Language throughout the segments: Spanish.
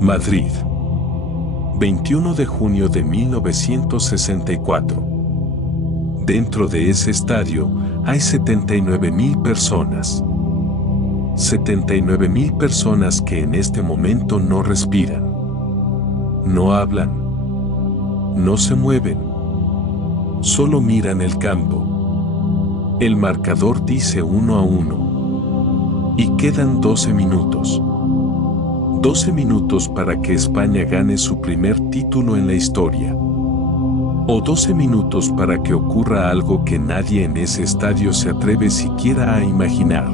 Madrid. 21 de junio de 1964. Dentro de ese estadio hay 79.000 personas. 79.000 personas que en este momento no respiran, no hablan, no se mueven, solo miran el campo. El marcador dice 1-1 y quedan 12 minutos. 12 minutos para que España gane su primer título en la historia. O 12 minutos para que ocurra algo que nadie en ese estadio se atreve siquiera a imaginar.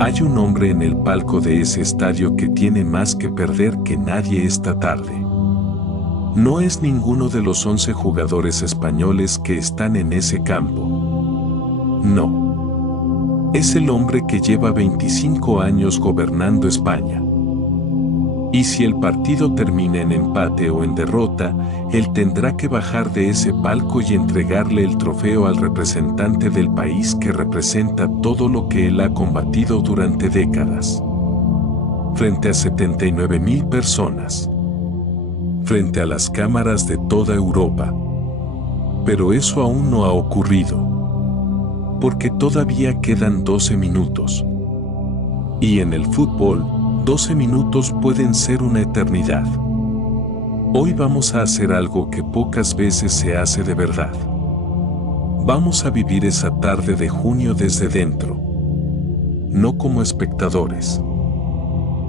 Hay un hombre en el palco de ese estadio que tiene más que perder que nadie esta tarde. No es ninguno de los 11 jugadores españoles que están en ese campo. No. Es el hombre que lleva 25 años gobernando España. Y si el partido termina en empate o en derrota, él tendrá que bajar de ese palco y entregarle el trofeo al representante del país que representa todo lo que él ha combatido durante décadas. Frente a 79.000 personas. Frente a las cámaras de toda Europa. Pero eso aún no ha ocurrido. Porque todavía quedan 12 minutos. Y en el fútbol, 12 minutos pueden ser una eternidad. Hoy vamos a hacer algo que pocas veces se hace de verdad. Vamos a vivir esa tarde de junio desde dentro. No como espectadores.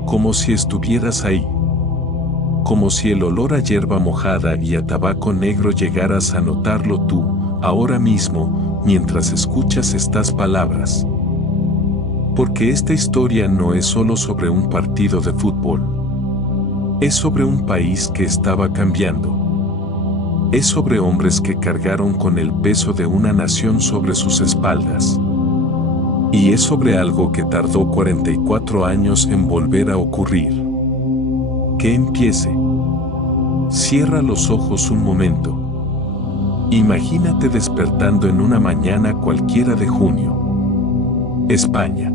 Como si estuvieras ahí. Como si el olor a hierba mojada y a tabaco negro llegaras a notarlo tú, ahora mismo, mientras escuchas estas palabras. Porque esta historia no es solo sobre un partido de fútbol. Es sobre un país que estaba cambiando. Es sobre hombres que cargaron con el peso de una nación sobre sus espaldas. Y es sobre algo que tardó 44 años en volver a ocurrir. Que empiece. Cierra los ojos un momento. Imagínate despertando en una mañana cualquiera de junio. España.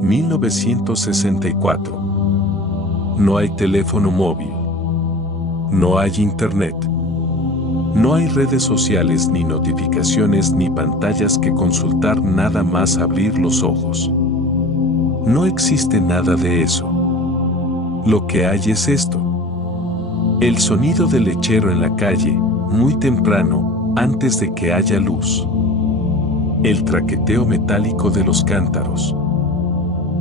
1964. No hay teléfono móvil. No hay internet. No hay redes sociales ni notificaciones ni pantallas que consultar nada más abrir los ojos. No existe nada de eso. Lo que hay es esto. El sonido del lechero en la calle, muy temprano, antes de que haya luz. El traqueteo metálico de los cántaros.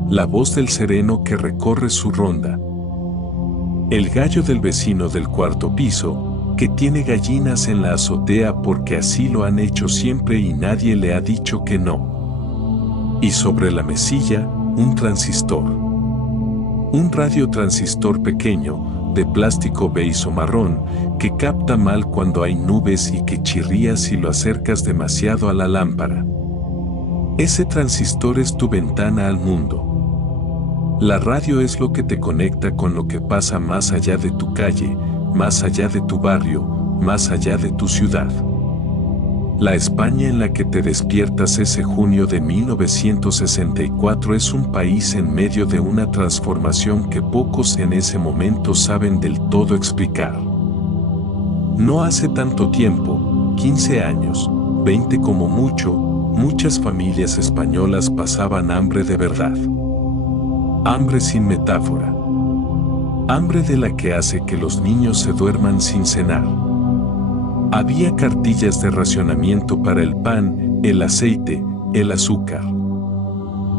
La voz del sereno que recorre su ronda. El gallo del vecino del cuarto piso, que tiene gallinas en la azotea porque así lo han hecho siempre y nadie le ha dicho que no. Y sobre la mesilla, un transistor. Un radiotransistor pequeño, de plástico beige o marrón, que capta mal cuando hay nubes y que chirría si lo acercas demasiado a la lámpara. Ese transistor es tu ventana al mundo. La radio es lo que te conecta con lo que pasa más allá de tu calle, más allá de tu barrio, más allá de tu ciudad. La España en la que te despiertas ese junio de 1964 es un país en medio de una transformación que pocos en ese momento saben del todo explicar. No hace tanto tiempo, 15 años, 20 como mucho, muchas familias españolas pasaban hambre de verdad. Hambre sin metáfora. Hambre de la que hace que los niños se duerman sin cenar. Había cartillas de racionamiento para el pan, el aceite, el azúcar.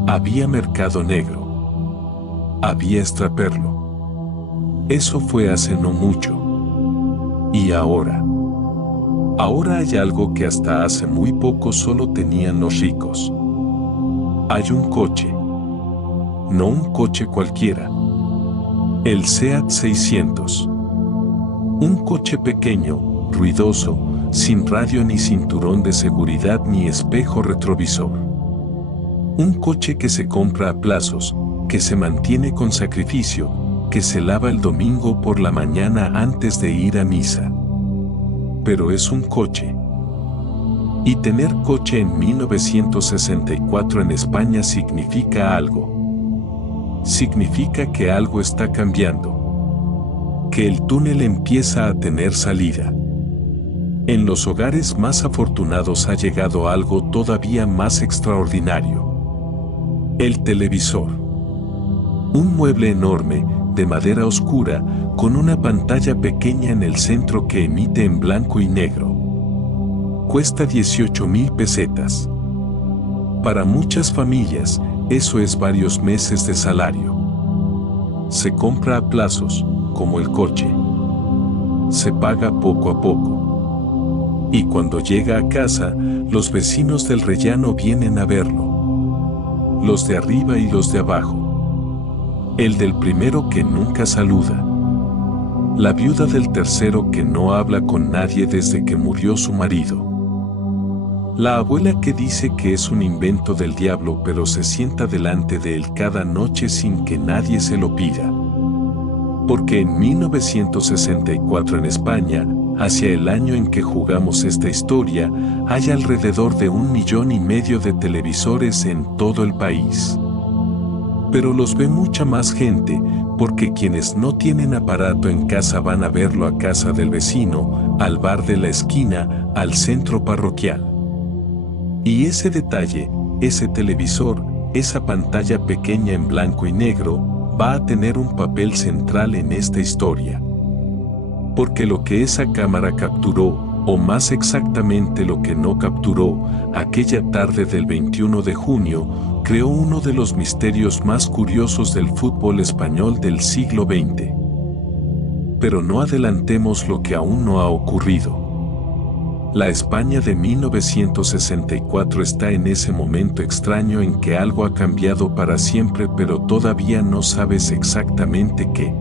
Había mercado negro. Había extraperlo. Eso fue hace no mucho. ¿Y ahora? Ahora hay algo que hasta hace muy poco solo tenían los ricos. Hay un coche. No un coche cualquiera. El SEAT 600. Un coche pequeño, ruidoso, sin radio ni cinturón de seguridad ni espejo retrovisor. Un coche que se compra a plazos, que se mantiene con sacrificio, que se lava el domingo por la mañana antes de ir a misa. Pero es un coche. Y tener coche en 1964 en España significa algo. significa que algo está cambiando, que el túnel empieza a tener salida. En los hogares más afortunados ha llegado algo todavía más extraordinario: el televisor. Un mueble enorme, de madera oscura, con una pantalla pequeña en el centro que emite en blanco y negro. Cuesta 18,000 pesetas. Para muchas familias, eso es varios meses de salario. Se compra a plazos, como el coche. Se paga poco a poco. Y cuando llega a casa, los vecinos del rellano vienen a verlo. Los de arriba y los de abajo. El del primero que nunca saluda. La viuda del tercero que no habla con nadie desde que murió su marido. La abuela que dice que es un invento del diablo pero se sienta delante de él cada noche sin que nadie se lo pida. Porque en 1964 en España, hacia el año en que jugamos esta historia, hay alrededor de 1,5 millones de televisores en todo el país. Pero los ve mucha más gente, porque quienes no tienen aparato en casa van a verlo a casa del vecino, al bar de la esquina, al centro parroquial. Y ese detalle, ese televisor, esa pantalla pequeña en blanco y negro, va a tener un papel central en esta historia. Porque lo que esa cámara capturó, o más exactamente lo que no capturó, aquella tarde del 21 de junio, creó uno de los misterios más curiosos del fútbol español del siglo XX. Pero no adelantemos lo que aún no ha ocurrido. La España de 1964 está en ese momento extraño en que algo ha cambiado para siempre, pero todavía no sabes exactamente qué.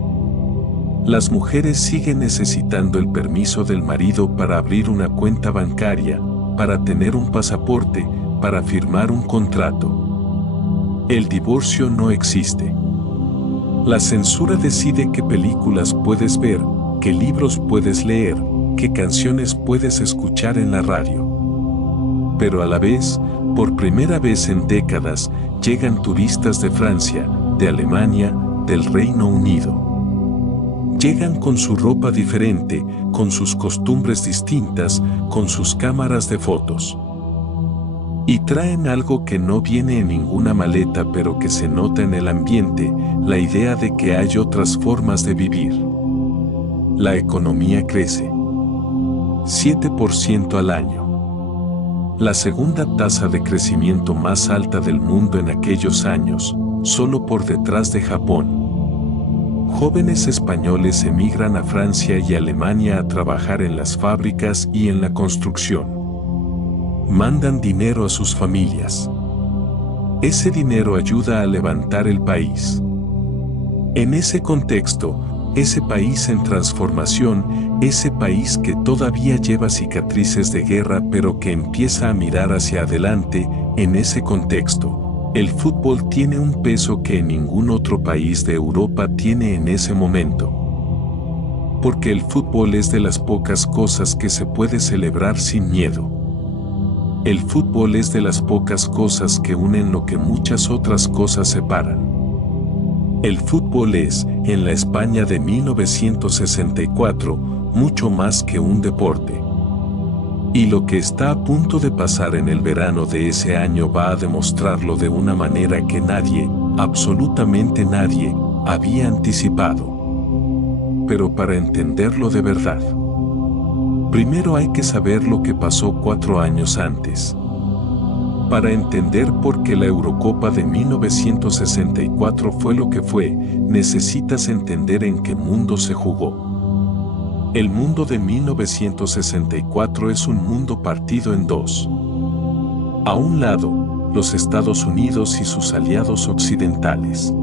Las mujeres siguen necesitando el permiso del marido para abrir una cuenta bancaria, para tener un pasaporte, para firmar un contrato. El divorcio no existe. La censura decide qué películas puedes ver, qué libros puedes leer, qué canciones puedes escuchar en la radio. Pero a la vez, por primera vez en décadas, llegan turistas de Francia, de Alemania, del Reino Unido. Llegan con su ropa diferente, con sus costumbres distintas, con sus cámaras de fotos. Y traen algo que no viene en ninguna maleta pero que se nota en el ambiente, la idea de que hay otras formas de vivir. La economía crece. 7% al año. La segunda tasa de crecimiento más alta del mundo en aquellos años, solo por detrás de Japón. Jóvenes españoles emigran a Francia y Alemania a trabajar en las fábricas y en la construcción. Mandan dinero a sus familias. Ese dinero ayuda a levantar el país. En ese contexto, ese país en transformación, ese país que todavía lleva cicatrices de guerra pero que empieza a mirar hacia adelante, en ese contexto, el fútbol tiene un peso que ningún otro país de Europa tiene en ese momento. Porque el fútbol es de las pocas cosas que se puede celebrar sin miedo. El fútbol es de las pocas cosas que unen lo que muchas otras cosas separan. El fútbol es, en la España de 1964, mucho más que un deporte. Y lo que está a punto de pasar en el verano de ese año va a demostrarlo de una manera que nadie, absolutamente nadie, había anticipado. Pero para entenderlo de verdad, primero hay que saber lo que pasó 4 años antes. Para entender por qué la Eurocopa de 1964 fue lo que fue, necesitas entender en qué mundo se jugó. El mundo de 1964 es un mundo partido en dos. A un lado, los Estados Unidos y sus aliados occidentales.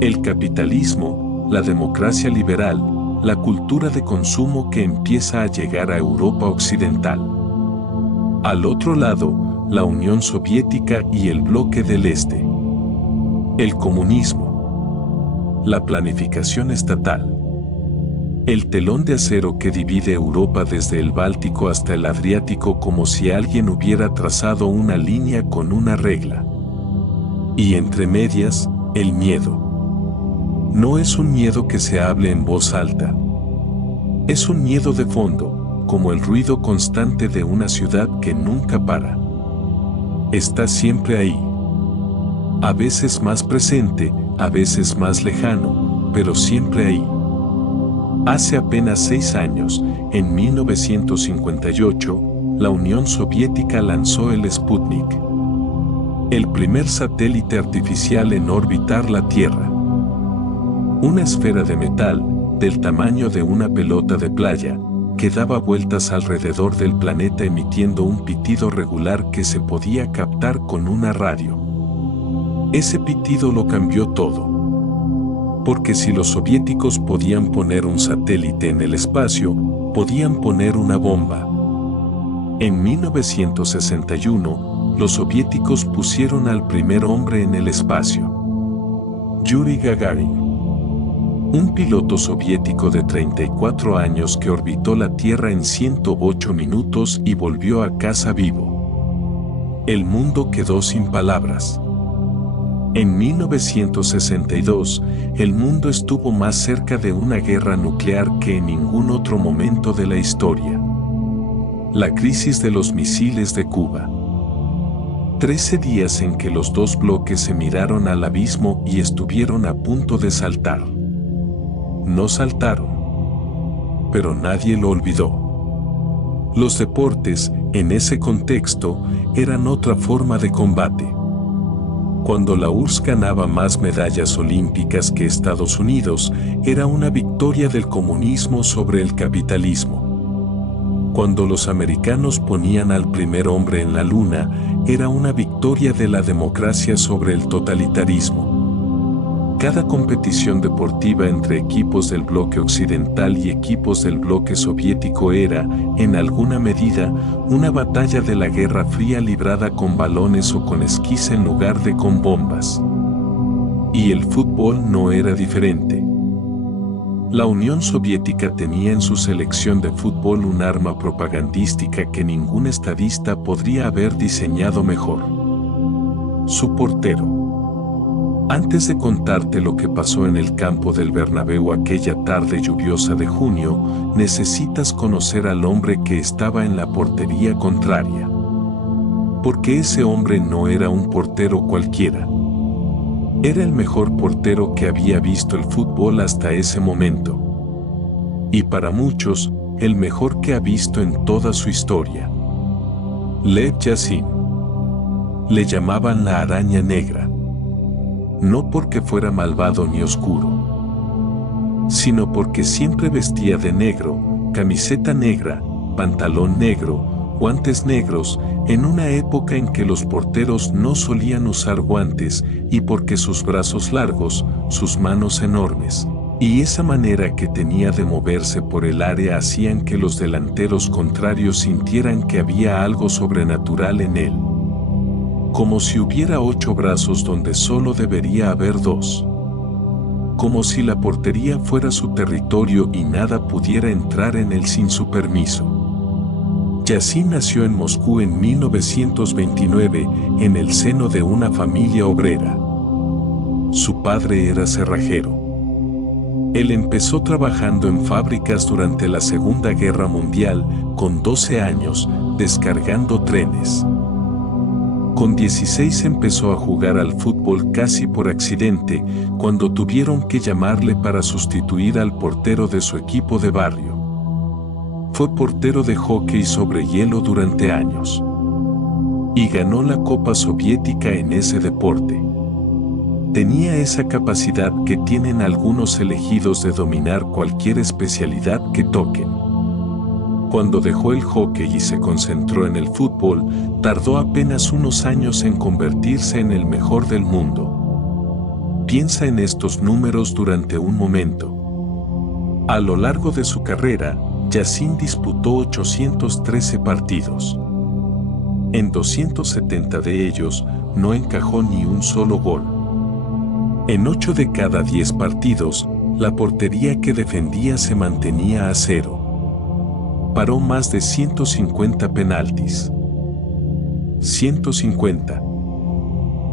El capitalismo, la democracia liberal, la cultura de consumo que empieza a llegar a Europa occidental. Al otro lado, la Unión Soviética y el bloque del Este. El comunismo. La planificación estatal. El telón de acero que divide Europa desde el Báltico hasta el Adriático como si alguien hubiera trazado una línea con una regla. Y entre medias, El miedo. No es un miedo que se hable en voz alta. Es un miedo de fondo, como el ruido constante de una ciudad que nunca para. Está siempre ahí. A veces más presente, a veces más lejano, pero siempre ahí. Hace apenas 6 años, en 1958, la Unión Soviética lanzó el Sputnik, el primer satélite artificial en orbitar la Tierra. Una esfera de metal, del tamaño de una pelota de playa, que daba vueltas alrededor del planeta emitiendo un pitido regular que se podía captar con una radio. Ese pitido lo cambió todo. Porque si los soviéticos podían poner un satélite en el espacio, podían poner una bomba. En 1961, los soviéticos pusieron al primer hombre en el espacio. Yuri Gagarin. Un piloto soviético de 34 años que orbitó la Tierra en 108 minutos y volvió a casa vivo. El mundo quedó sin palabras. En 1962, el mundo estuvo más cerca de una guerra nuclear que en ningún otro momento de la historia. La crisis de los misiles de Cuba. 13 días en que los dos bloques se miraron al abismo y estuvieron a punto de saltar. No saltaron, pero nadie lo olvidó. Los deportes, en ese contexto, eran otra forma de combate. Cuando la URSS ganaba más medallas olímpicas que Estados Unidos, era una victoria del comunismo sobre el capitalismo. Cuando los americanos ponían al primer hombre en la luna, era una victoria de la democracia sobre el totalitarismo. Cada competición deportiva entre equipos del bloque occidental y equipos del bloque soviético era, en alguna medida, una batalla de la Guerra Fría librada con balones o con esquís en lugar de con bombas. Y el fútbol no era diferente. La Unión Soviética tenía en su selección de fútbol un arma propagandística que ningún estadista podría haber diseñado mejor. Su portero. Antes de contarte lo que pasó en el campo del Bernabéu aquella tarde lluviosa de junio, necesitas conocer al hombre que estaba en la portería contraria. Porque ese hombre no era un portero cualquiera. Era el mejor portero que había visto el fútbol hasta ese momento. Y para muchos, el mejor que ha visto en toda su historia. Lev Yashin. Le llamaban la araña negra. No porque fuera malvado ni oscuro, sino porque siempre vestía de negro, camiseta negra, pantalón negro, guantes negros, en una época en que los porteros no solían usar guantes, y porque sus brazos largos, sus manos enormes, y esa manera que tenía de moverse por el área hacían que los delanteros contrarios sintieran que había algo sobrenatural en él. Como si hubiera 8 brazos donde solo debería haber 2. Como si la portería fuera su territorio y nada pudiera entrar en él sin su permiso. Yashin nació en Moscú en 1929, en el seno de una familia obrera. Su padre era cerrajero. Él empezó trabajando en fábricas durante la Segunda Guerra Mundial, con 12 años, descargando trenes. Con 16 empezó a jugar al fútbol casi por accidente, cuando tuvieron que llamarle para sustituir al portero de su equipo de barrio. Fue portero de hockey sobre hielo durante años. Y ganó la Copa Soviética en ese deporte. Tenía esa capacidad que tienen algunos elegidos de dominar cualquier especialidad que toquen. Cuando dejó el hockey y se concentró en el fútbol, tardó apenas unos años en convertirse en el mejor del mundo. Piensa en estos números durante un momento. A lo largo de su carrera, Yashin disputó 813 partidos. En 270 de ellos, no encajó ni un solo gol. En 8 de cada 10 partidos, la portería que defendía se mantenía a cero. Paró más de 150 penaltis. 150.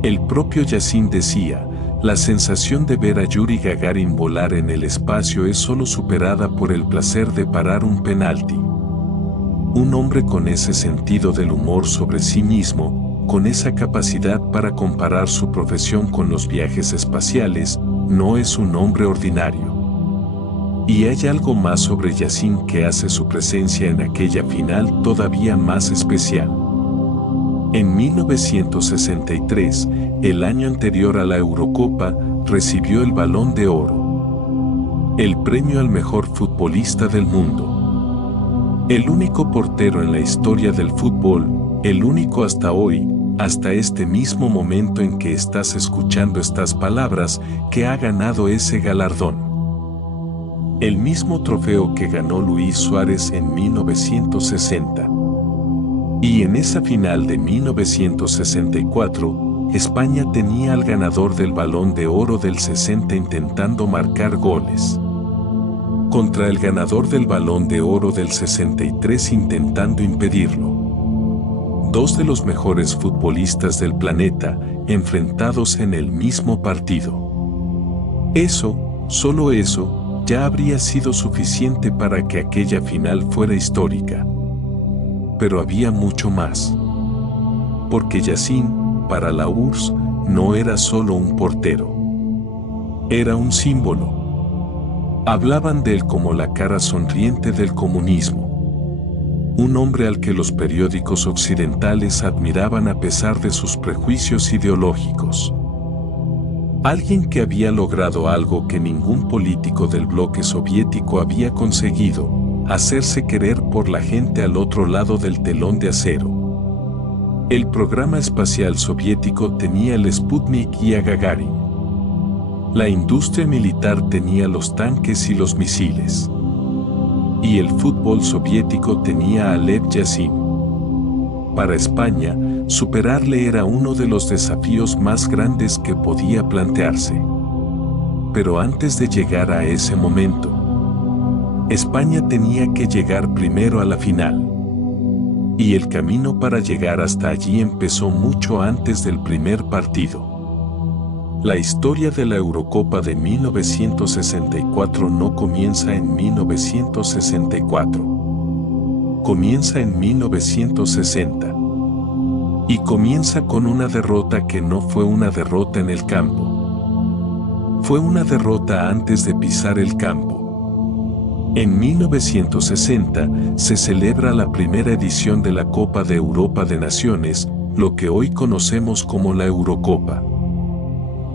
El propio Yashin decía, La sensación de ver a Yuri Gagarin volar en el espacio es solo superada por el placer de parar un penalti. Un hombre con ese sentido del humor sobre sí mismo, con esa capacidad para comparar su profesión con los viajes espaciales, no es un hombre ordinario. Y hay algo más sobre Yacine que hace su presencia en aquella final todavía más especial. En 1963, el año anterior a la Eurocopa, recibió el Balón de Oro, el premio al mejor futbolista del mundo. El único portero en la historia del fútbol, el único hasta hoy, hasta este mismo momento en que estás escuchando estas palabras, que ha ganado ese galardón. El mismo trofeo que ganó Luis Suárez en 1960. Y en esa final de 1964, España tenía al ganador del Balón de Oro del 60 intentando marcar goles, contra el ganador del Balón de Oro del 63 intentando impedirlo. Dos de los mejores futbolistas del planeta, enfrentados en el mismo partido. Eso, solo eso, ya habría sido suficiente para que aquella final fuera histórica. Pero había mucho más. Porque Yacine, para la URSS, no era solo un portero. Era un símbolo. Hablaban de él como la cara sonriente del comunismo. Un hombre al que los periódicos occidentales admiraban a pesar de sus prejuicios ideológicos. Alguien que había logrado algo que ningún político del bloque soviético había conseguido: hacerse querer por la gente al otro lado del telón de acero. El programa espacial soviético tenía el Sputnik y a Gagarin. La industria militar tenía los tanques y los misiles. Y el fútbol soviético tenía a Lev Yashin. Para España, superarle era uno de los desafíos más grandes que podía plantearse. Pero antes de llegar a ese momento, España tenía que llegar primero a la final. Y el camino para llegar hasta allí empezó mucho antes del primer partido. La historia de la Eurocopa de 1964 no comienza en 1964. Comienza en 1960. Y comienza con una derrota que no fue una derrota en el campo. Fue una derrota antes de pisar el campo. En 1960 se celebra la primera edición de la Copa de Europa de Naciones, lo que hoy conocemos como la Eurocopa.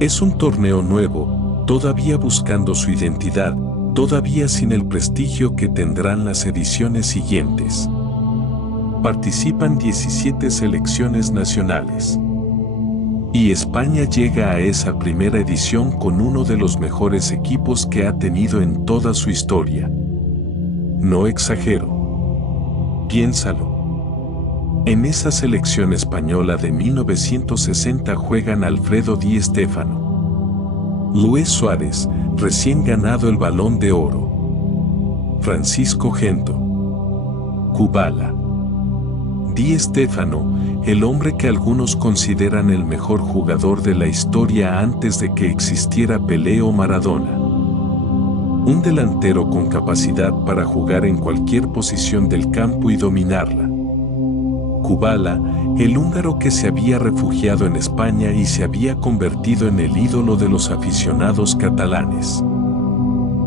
Es un torneo nuevo, todavía buscando su identidad, todavía sin el prestigio que tendrán las ediciones siguientes. Participan 17 selecciones nacionales. Y España llega a esa primera edición con uno de los mejores equipos que ha tenido en toda su historia. No exagero. Piénsalo. En esa selección española de 1960 juegan Alfredo Di Stéfano, Luis Suárez, recién ganado el Balón de Oro, Francisco Gento, Kubala. Di Stéfano, el hombre que algunos consideran el mejor jugador de la historia antes de que existiera Pelé o Maradona. Un delantero con capacidad para jugar en cualquier posición del campo y dominarla. Kubala, el húngaro que se había refugiado en España y se había convertido en el ídolo de los aficionados catalanes.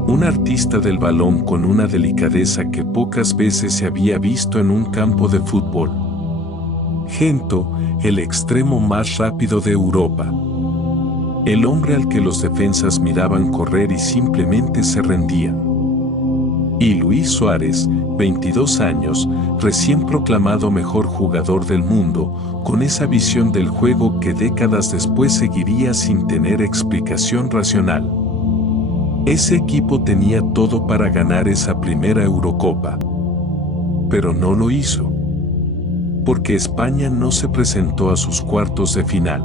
Un artista del balón con una delicadeza que pocas veces se había visto en un campo de fútbol. Gento, el extremo más rápido de Europa. El hombre al que los defensas miraban correr y simplemente se rendían. Y Luis Suárez, 22 años, recién proclamado mejor jugador del mundo, con esa visión del juego que décadas después seguiría sin tener explicación racional. Ese equipo tenía todo para ganar esa primera Eurocopa. Pero no lo hizo. Porque España no se presentó a sus cuartos de final.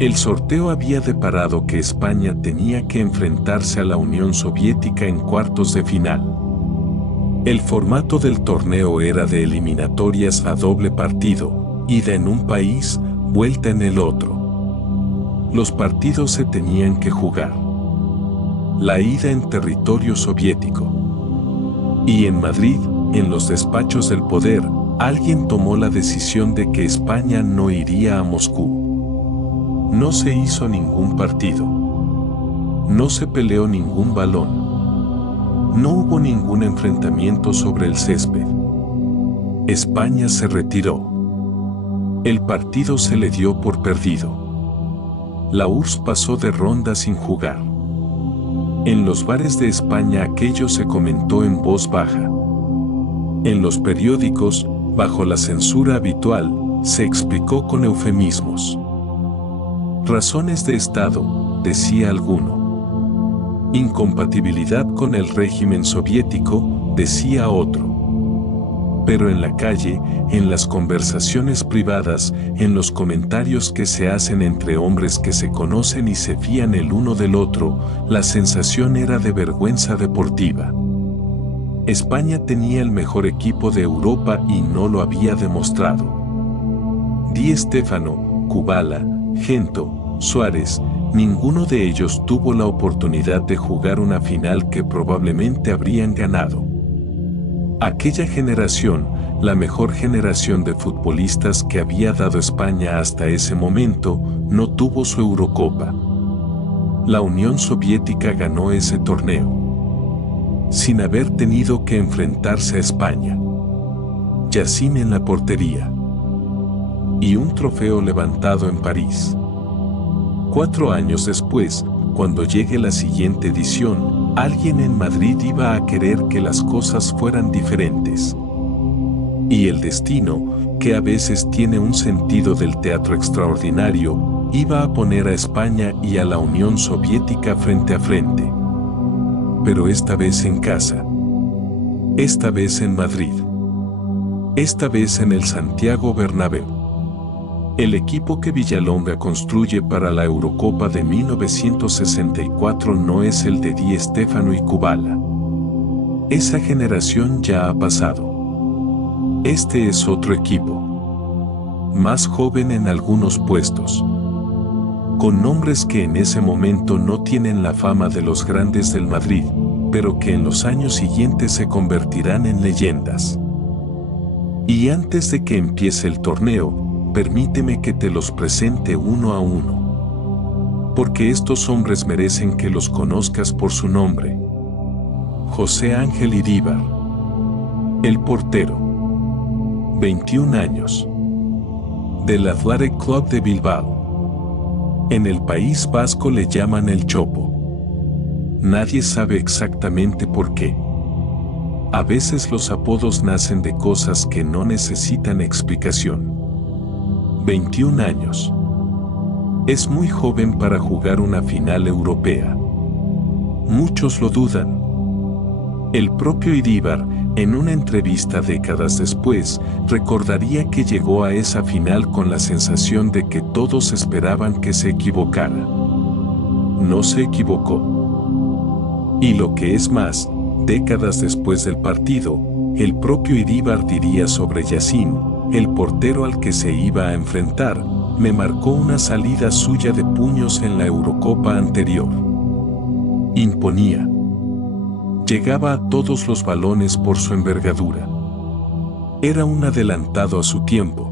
El sorteo había deparado que España tenía que enfrentarse a la Unión Soviética en cuartos de final. El formato del torneo era de eliminatorias a doble partido, ida en un país, vuelta en el otro. los partidos se tenían que jugar. La ida en territorio soviético. Y en Madrid, en los despachos del poder, alguien tomó la decisión de que España no iría a Moscú. No se hizo ningún partido. No se peleó ningún balón. No hubo ningún enfrentamiento sobre el césped. España se retiró. El partido se le dio por perdido. La URSS pasó de ronda sin jugar. En los bares de España aquello se comentó en voz baja. En los periódicos, bajo la censura habitual, se explicó con eufemismos. Razones de Estado, decía alguno. Incompatibilidad con el régimen soviético, decía otro. Pero en la calle, en las conversaciones privadas, en los comentarios que se hacen entre hombres que se conocen y se fían el uno del otro, la sensación era de vergüenza deportiva. España tenía el mejor equipo de Europa y no lo había demostrado. Di Stéfano, Kubala, Gento, Suárez, ninguno de ellos tuvo la oportunidad de jugar una final que probablemente habrían ganado. Aquella generación, la mejor generación de futbolistas que había dado España hasta ese momento, no tuvo su Eurocopa. La Unión Soviética ganó ese torneo, sin haber tenido que enfrentarse a España. Yacine en la portería. Y un trofeo levantado en París. 4 años después, cuando llegue la siguiente edición, alguien en Madrid iba a querer que las cosas fueran diferentes. Y el destino, que a veces tiene un sentido del teatro extraordinario, iba a poner a España y a la Unión Soviética frente a frente. Pero esta vez en casa. Esta vez en Madrid. Esta vez en el Santiago Bernabéu. El equipo que Villalonga construye para la Eurocopa de 1964 no es el de Di Stéfano y Kubala. Esa generación ya ha pasado. Este es otro equipo. Más joven en algunos puestos. Con nombres que en ese momento no tienen la fama de los grandes del Madrid, pero que en los años siguientes se convertirán en leyendas. Y antes de que empiece el torneo, permíteme que te los presente uno a uno. Porque estos hombres merecen que los conozcas por su nombre. José Ángel Iríbar. El portero. 21 años. Del Athletic Club de Bilbao. En el País Vasco le llaman el Chopo. Nadie sabe exactamente por qué. A veces los apodos nacen de cosas que no necesitan explicación. 21 años. Es muy joven para jugar una final europea. Muchos lo dudan. El propio Iríbar, en una entrevista décadas después, recordaría que llegó a esa final con la sensación de que todos esperaban que se equivocara. No se equivocó. Y lo que es más, décadas después del partido, el propio Iríbar diría sobre Yacine, el portero al que se iba a enfrentar, me marcó una salida suya de puños en la Eurocopa anterior. Imponía. Llegaba a todos los balones por su envergadura. Era un adelantado a su tiempo.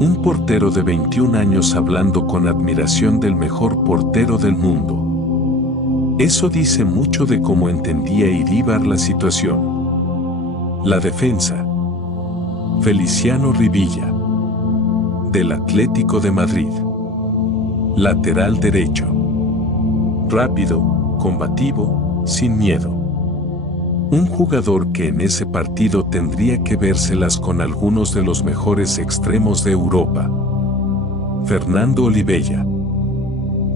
Un portero de 21 años hablando con admiración del mejor portero del mundo. Eso dice mucho de cómo entendía Iríbar la situación. La defensa. Feliciano Rivilla. Del Atlético de Madrid. Lateral derecho. Rápido, combativo, sin miedo. Un jugador que en ese partido tendría que vérselas con algunos de los mejores extremos de Europa. Fernando Olivella.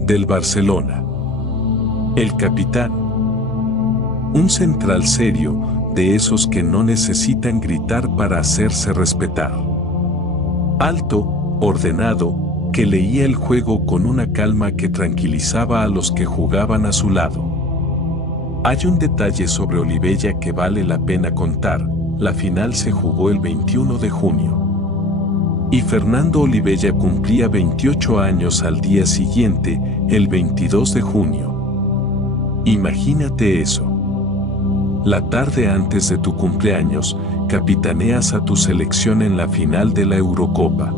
Del Barcelona. El capitán. Un central serio, de esos que no necesitan gritar para hacerse respetar. Alto, ordenado, que leía el juego con una calma que tranquilizaba a los que jugaban a su lado. Hay un detalle sobre Olivella que vale la pena contar: la final se jugó el 21 de junio. Y Fernando Olivella cumplía 28 años al día siguiente, el 22 de junio. Imagínate eso. La tarde antes de tu cumpleaños, capitaneas a tu selección en la final de la Eurocopa.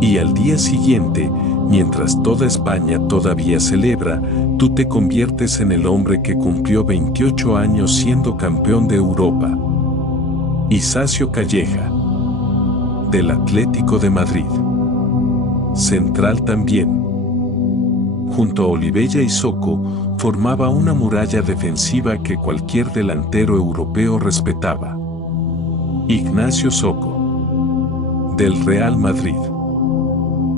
Y al día siguiente, mientras toda España todavía celebra, tú te conviertes en el hombre que cumplió 28 años siendo campeón de Europa. Isacio Calleja, del Atlético de Madrid. Central también. Junto a Olivella y Socco, formaba una muralla defensiva que cualquier delantero europeo respetaba. Ignacio Socco, del Real Madrid.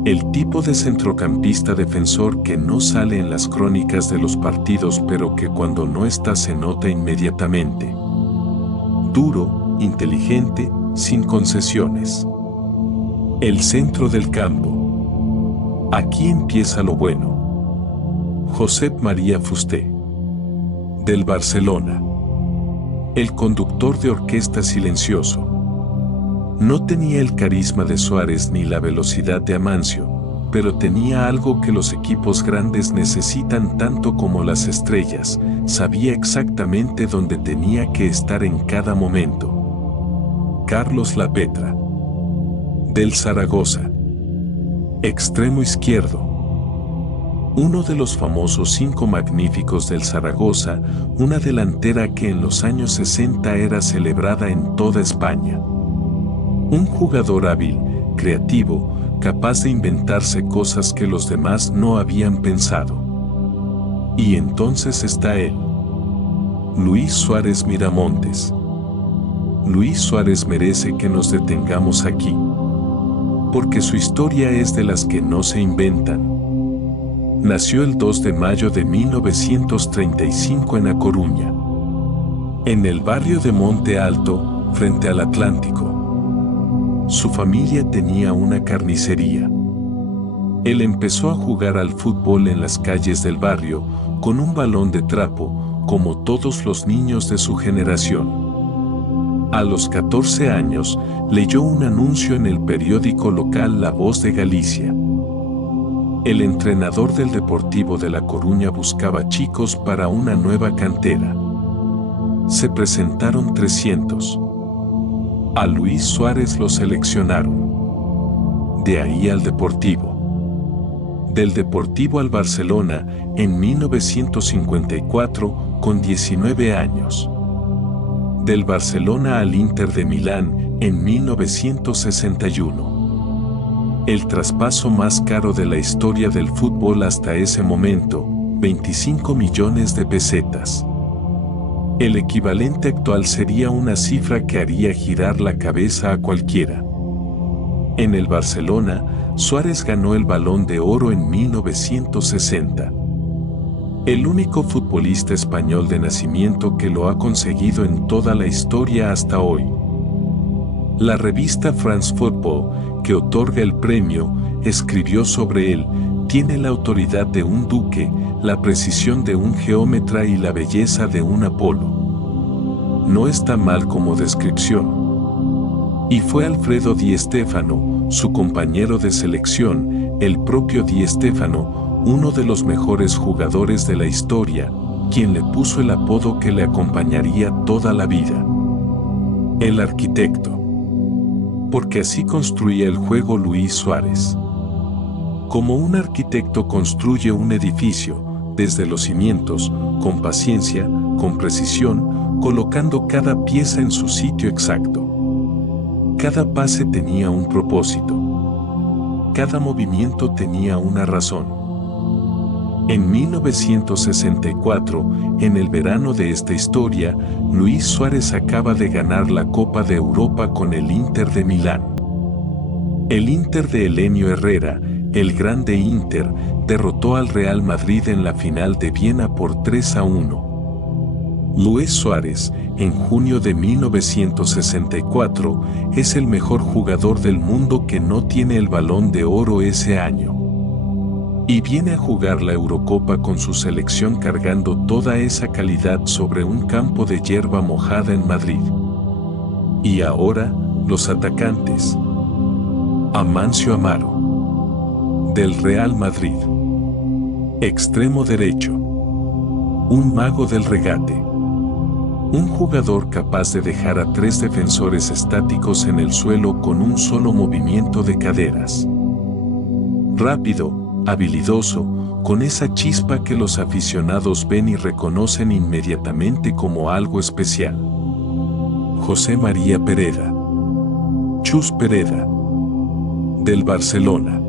El tipo de centrocampista defensor que no sale en las crónicas de los partidos pero que cuando no está se nota inmediatamente. Duro, inteligente, sin concesiones. El centro del campo. Aquí empieza lo bueno. Josep María Fusté, del Barcelona. El conductor de orquesta silencioso. No tenía el carisma de Suárez ni la velocidad de Amancio, pero tenía algo que los equipos grandes necesitan tanto como las estrellas: sabía exactamente dónde tenía que estar en cada momento. Carlos Lapetra, del Zaragoza. Extremo izquierdo. Uno de los famosos 5 magníficos del Zaragoza, una delantera que en los años 60 era celebrada en toda España. Un jugador hábil, creativo, capaz de inventarse cosas que los demás no habían pensado. Y entonces está él. Luis Suárez Miramontes. Luis Suárez merece que nos detengamos aquí. Porque su historia es de las que no se inventan. Nació el 2 de mayo de 1935 en A Coruña, en el barrio de Monte Alto, frente al Atlántico. Su familia tenía una carnicería. Él empezó a jugar al fútbol en las calles del barrio, con un balón de trapo, como todos los niños de su generación. A los 14 años, leyó un anuncio en el periódico local La Voz de Galicia. El entrenador del Deportivo de La Coruña buscaba chicos para una nueva cantera. Se presentaron 300. A Luis Suárez lo seleccionaron. De ahí al Deportivo. Del Deportivo al Barcelona en 1954 con 19 años. Del Barcelona al Inter de Milán en 1961. El traspaso más caro de la historia del fútbol hasta ese momento, 25 millones de pesetas. El equivalente actual sería una cifra que haría girar la cabeza a cualquiera. En el Barcelona, Suárez ganó el Balón de Oro en 1960. El único futbolista español de nacimiento que lo ha conseguido en toda la historia hasta hoy. La revista France Football, que otorga el premio, escribió sobre él: tiene la autoridad de un duque, la precisión de un geómetra y la belleza de un Apolo. No está mal como descripción. Y fue Alfredo Di Stéfano, su compañero de selección, el propio Di Stéfano, uno de los mejores jugadores de la historia, quien le puso el apodo que le acompañaría toda la vida: el arquitecto. Porque así construía el juego Luis Suárez. Como un arquitecto construye un edificio, desde los cimientos, con paciencia, con precisión, colocando cada pieza en su sitio exacto. Cada pase tenía un propósito. Cada movimiento tenía una razón. En 1964, en el verano de esta historia, Luis Suárez acaba de ganar la Copa de Europa con el Inter de Milán. El Inter de Helenio Herrera, el grande Inter, derrotó al Real Madrid en la final de Viena por 3-1. Luis Suárez, en junio de 1964, es el mejor jugador del mundo que no tiene el Balón de Oro ese año. Y viene a jugar la Eurocopa con su selección cargando toda esa calidad sobre un campo de hierba mojada en Madrid. Y ahora, los atacantes. Amancio Amaro, del Real Madrid. Extremo derecho. Un mago del regate. Un jugador capaz de dejar a 3 defensores estáticos en el suelo con un solo movimiento de caderas. Rápido, habilidoso, con esa chispa que los aficionados ven y reconocen inmediatamente como algo especial. José María Pereda. Chus Pereda. Del Barcelona.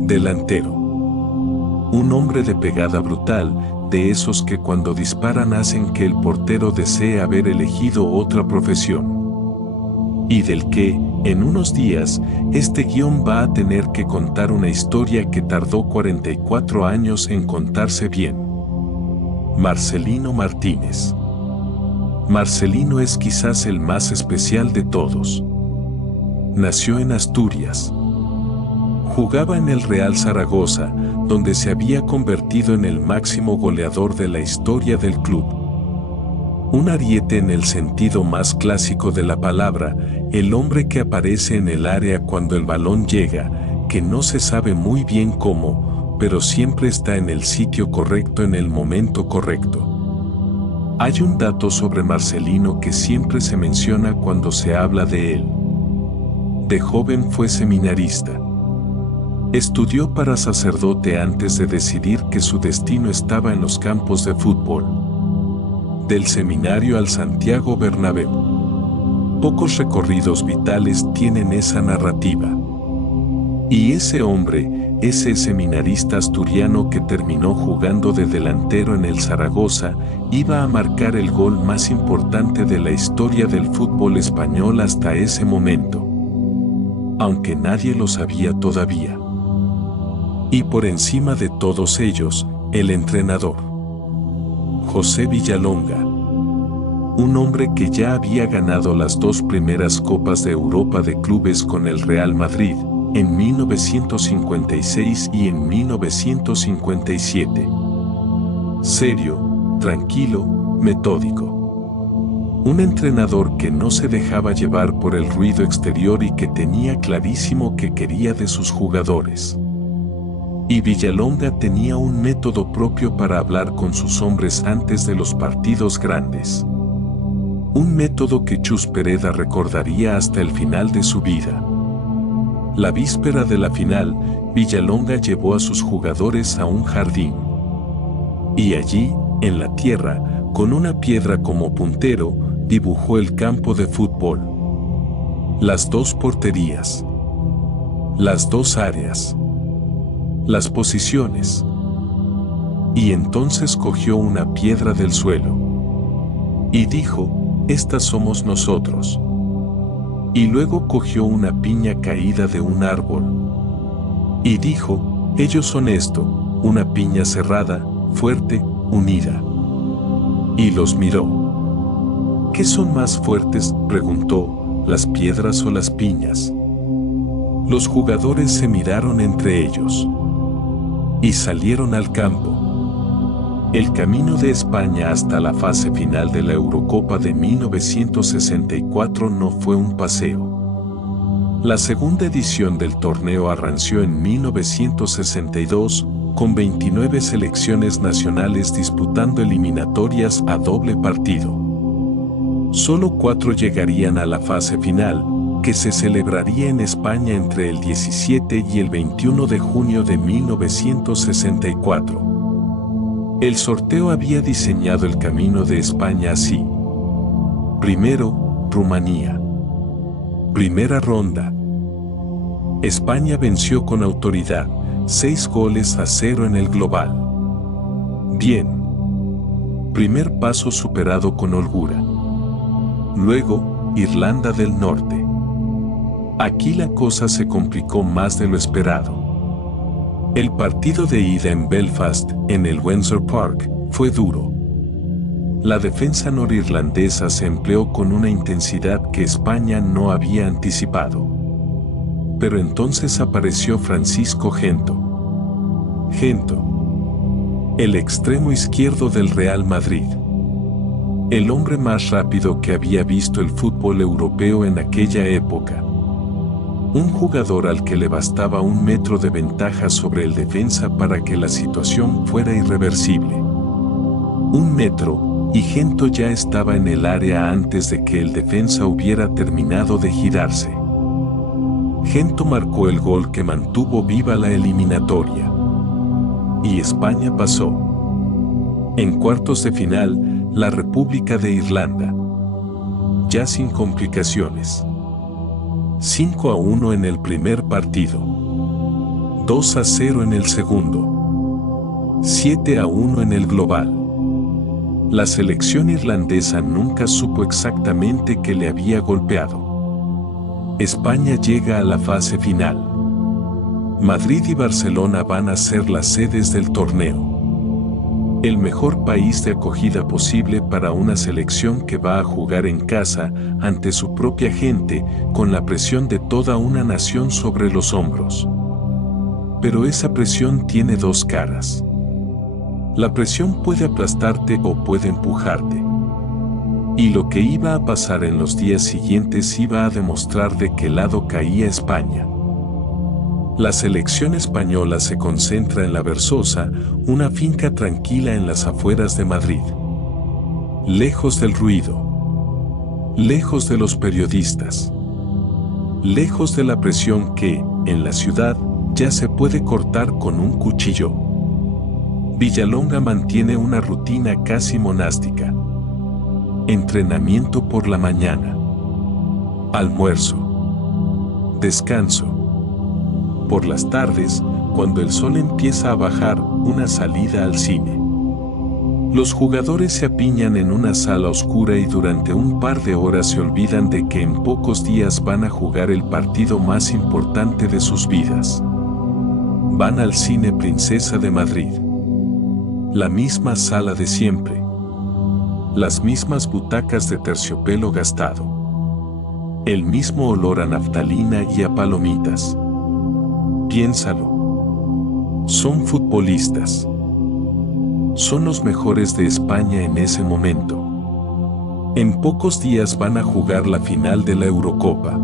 Delantero. Un hombre de pegada brutal, de esos que cuando disparan hacen que el portero desee haber elegido otra profesión. Y del que, en unos días, este guión va a tener que contar una historia que tardó 44 años en contarse bien. Marcelino Martínez. Marcelino es quizás el más especial de todos. Nació en Asturias. Jugaba en el Real Zaragoza, donde se había convertido en el máximo goleador de la historia del club. Un ariete en el sentido más clásico de la palabra, el hombre que aparece en el área cuando el balón llega, que no se sabe muy bien cómo, pero siempre está en el sitio correcto en el momento correcto. Hay un dato sobre Marcelino que siempre se menciona cuando se habla de él. De joven fue seminarista. Estudió para sacerdote antes de decidir que su destino estaba en los campos de fútbol. Del seminario al Santiago Bernabéu. Pocos recorridos vitales tienen esa narrativa. Y ese hombre, ese seminarista asturiano que terminó jugando de delantero en el Zaragoza, iba a marcar el gol más importante de la historia del fútbol español hasta ese momento. Aunque nadie lo sabía todavía. Y por encima de todos ellos, el entrenador. José Villalonga. Un hombre que ya había ganado las 2 primeras Copas de Europa de clubes con el Real Madrid, en 1956 y en 1957. Serio, tranquilo, metódico. Un entrenador que no se dejaba llevar por el ruido exterior y que tenía clarísimo qué quería de sus jugadores. Y Villalonga tenía un método propio para hablar con sus hombres antes de los partidos grandes. Un método que Chus Pereda recordaría hasta el final de su vida. La víspera de la final, Villalonga llevó a sus jugadores a un jardín. Y allí, en la tierra, con una piedra como puntero, dibujó el campo de fútbol. Las 2 porterías. Las 2 áreas. Las posiciones. Y entonces cogió una piedra del suelo. Y dijo, estas somos nosotros. Y luego cogió una piña caída de un árbol. Y dijo, ellos son esto, una piña cerrada, fuerte, unida. Y los miró. ¿Qué son más fuertes?, preguntó, ¿las piedras o las piñas? Los jugadores se miraron entre ellos. Y salieron al campo. El camino de España hasta la fase final de la Eurocopa de 1964 no fue un paseo. La segunda edición del torneo arranció en 1962, con 29 selecciones nacionales disputando eliminatorias a doble partido. Solo 4 llegarían a la fase final, que se celebraría en España entre el 17 y el 21 de junio de 1964. El sorteo había diseñado el camino de España así. Primero, Rumanía. Primera ronda. España venció con autoridad, 6-0 en el global. Bien. Primer paso superado con holgura. Luego, Irlanda del Norte. Aquí la cosa se complicó más de lo esperado. El partido de ida en Belfast, en el Windsor Park, fue duro. La defensa norirlandesa se empleó con una intensidad que España no había anticipado. Pero entonces apareció Francisco Gento. Gento. El extremo izquierdo del Real Madrid. El hombre más rápido que había visto el fútbol europeo en aquella época. Un jugador al que le bastaba 1 metro de ventaja sobre el defensa para que la situación fuera irreversible. 1 metro, y Gento ya estaba en el área antes de que el defensa hubiera terminado de girarse. Gento marcó el gol que mantuvo viva la eliminatoria. Y España pasó. En cuartos de final, la República de Irlanda. Ya sin complicaciones. 5-1 en el primer partido. 2-0 en el segundo. 7-1 en el global. La selección irlandesa nunca supo exactamente qué le había golpeado. España llega a la fase final. Madrid y Barcelona van a ser las sedes del torneo. El mejor país de acogida posible para una selección que va a jugar en casa, ante su propia gente, con la presión de toda una nación sobre los hombros. Pero esa presión tiene 2 caras. La presión puede aplastarte o puede empujarte. Y lo que iba a pasar en los días siguientes iba a demostrar de qué lado caía España. La selección española se concentra en La Berzosa, una finca tranquila en las afueras de Madrid. Lejos del ruido. Lejos de los periodistas. Lejos de la presión que, en la ciudad, ya se puede cortar con un cuchillo. Villalonga mantiene una rutina casi monástica. Entrenamiento por la mañana. Almuerzo. Descanso. Por las tardes, cuando el sol empieza a bajar, una salida al cine. Los jugadores se apiñan en una sala oscura y durante un par de horas se olvidan de que en pocos días van a jugar el partido más importante de sus vidas. Van al Cine Princesa de Madrid. La misma sala de siempre. Las mismas butacas de terciopelo gastado. El mismo olor a naftalina y a palomitas. Piénsalo. Son futbolistas. Son los mejores de España en ese momento. En pocos días van a jugar la final de la Eurocopa.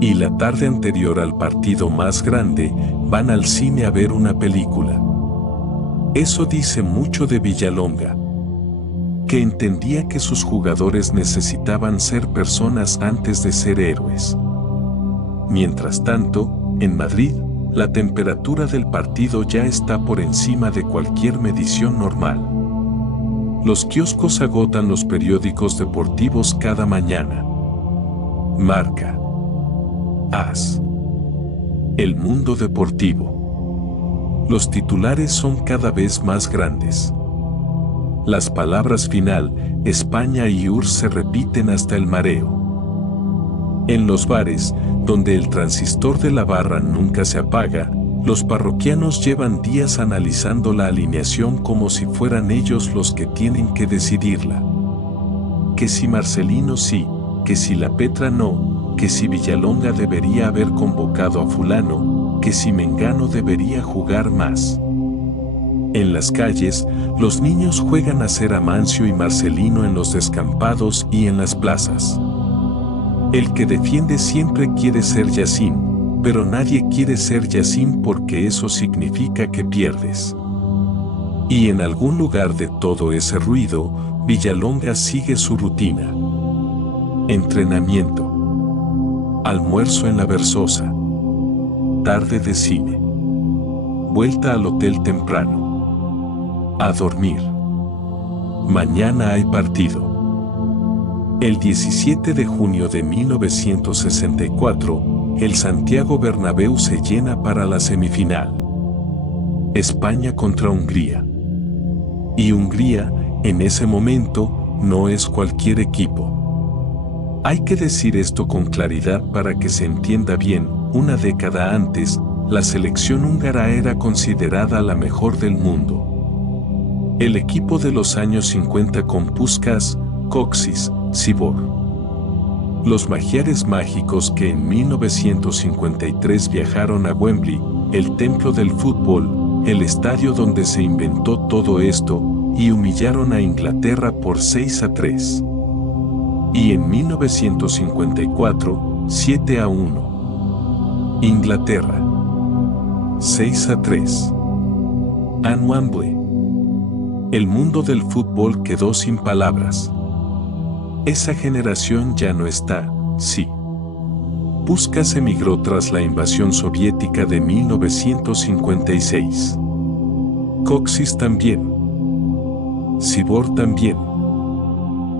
Y la tarde anterior al partido más grande, van al cine a ver una película. Eso dice mucho de Villalonga, que entendía que sus jugadores necesitaban ser personas antes de ser héroes. Mientras tanto, en Madrid, la temperatura del partido ya está por encima de cualquier medición normal. Los kioscos agotan los periódicos deportivos cada mañana. Marca. AS. El Mundo Deportivo. Los titulares son cada vez más grandes. Las palabras final, España y URSS se repiten hasta el mareo. En los bares, donde el transistor de la barra nunca se apaga, los parroquianos llevan días analizando la alineación como si fueran ellos los que tienen que decidirla. Que si Marcelino sí, que si la Petra no, que si Villalonga debería haber convocado a fulano, que si Mengano debería jugar más. En las calles, los niños juegan a ser Amancio y Marcelino en los descampados y en las plazas. El que defiende siempre quiere ser Yacine, pero nadie quiere ser Yacine porque eso significa que pierdes. Y en algún lugar de todo ese ruido, Villalonga sigue su rutina. Entrenamiento. Almuerzo en La Berzosa. Tarde de cine. Vuelta al hotel temprano. A dormir. Mañana hay partido. El 17 de junio de 1964, el Santiago Bernabéu se llena para la semifinal. España contra Hungría. Y Hungría, en ese momento, no es cualquier equipo. Hay que decir esto con claridad para que se entienda bien. Una década antes, la selección húngara era considerada la mejor del mundo. El equipo de los años 50 con Puskás, Kocsis, Sibor. Los magiares mágicos que en 1953 viajaron a Wembley, el templo del fútbol, el estadio donde se inventó todo esto, y humillaron a Inglaterra por 6-3. Y en 1954, 7-1. Inglaterra. 6-3. En Wembley. El mundo del fútbol quedó sin palabras. Esa generación ya no está, sí. Puskás emigró tras la invasión soviética de 1956. Kocsis también. Sibor también.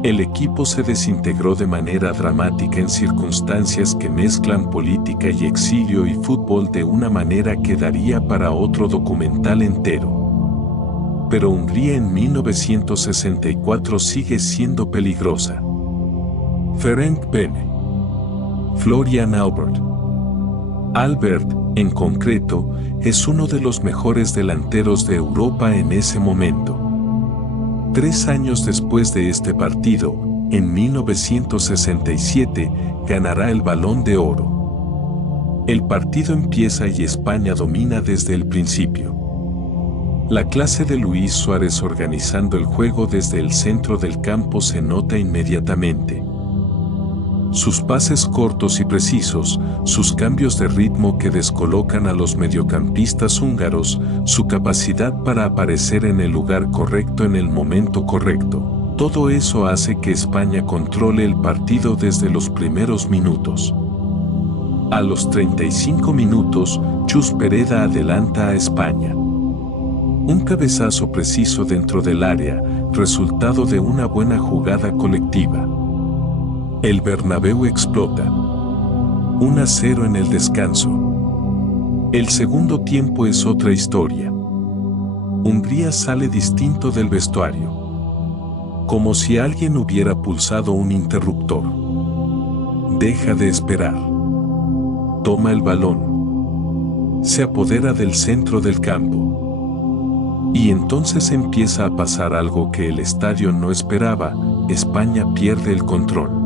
El equipo se desintegró de manera dramática en circunstancias que mezclan política y exilio y fútbol de una manera que daría para otro documental entero. Pero Hungría en 1964 sigue siendo peligrosa. Ferenc Bene. Florian Albert. Albert, en concreto, es uno de los mejores delanteros de Europa en ese momento. 3 años después de este partido, en 1967, ganará el Balón de Oro. El partido empieza y España domina desde el principio. La clase de Luis Suárez organizando el juego desde el centro del campo se nota inmediatamente. Sus pases cortos y precisos, sus cambios de ritmo que descolocan a los mediocampistas húngaros, su capacidad para aparecer en el lugar correcto en el momento correcto, todo eso hace que España controle el partido desde los primeros minutos. A los 35 minutos, Chus Pereda adelanta a España. Un cabezazo preciso dentro del área, resultado de una buena jugada colectiva. El Bernabéu explota. 1-0 en el descanso. El segundo tiempo es otra historia. Hungría sale distinto del vestuario. Como si alguien hubiera pulsado un interruptor. Deja de esperar. Toma el balón. Se apodera del centro del campo. Y entonces empieza a pasar algo que el estadio no esperaba. España pierde el control.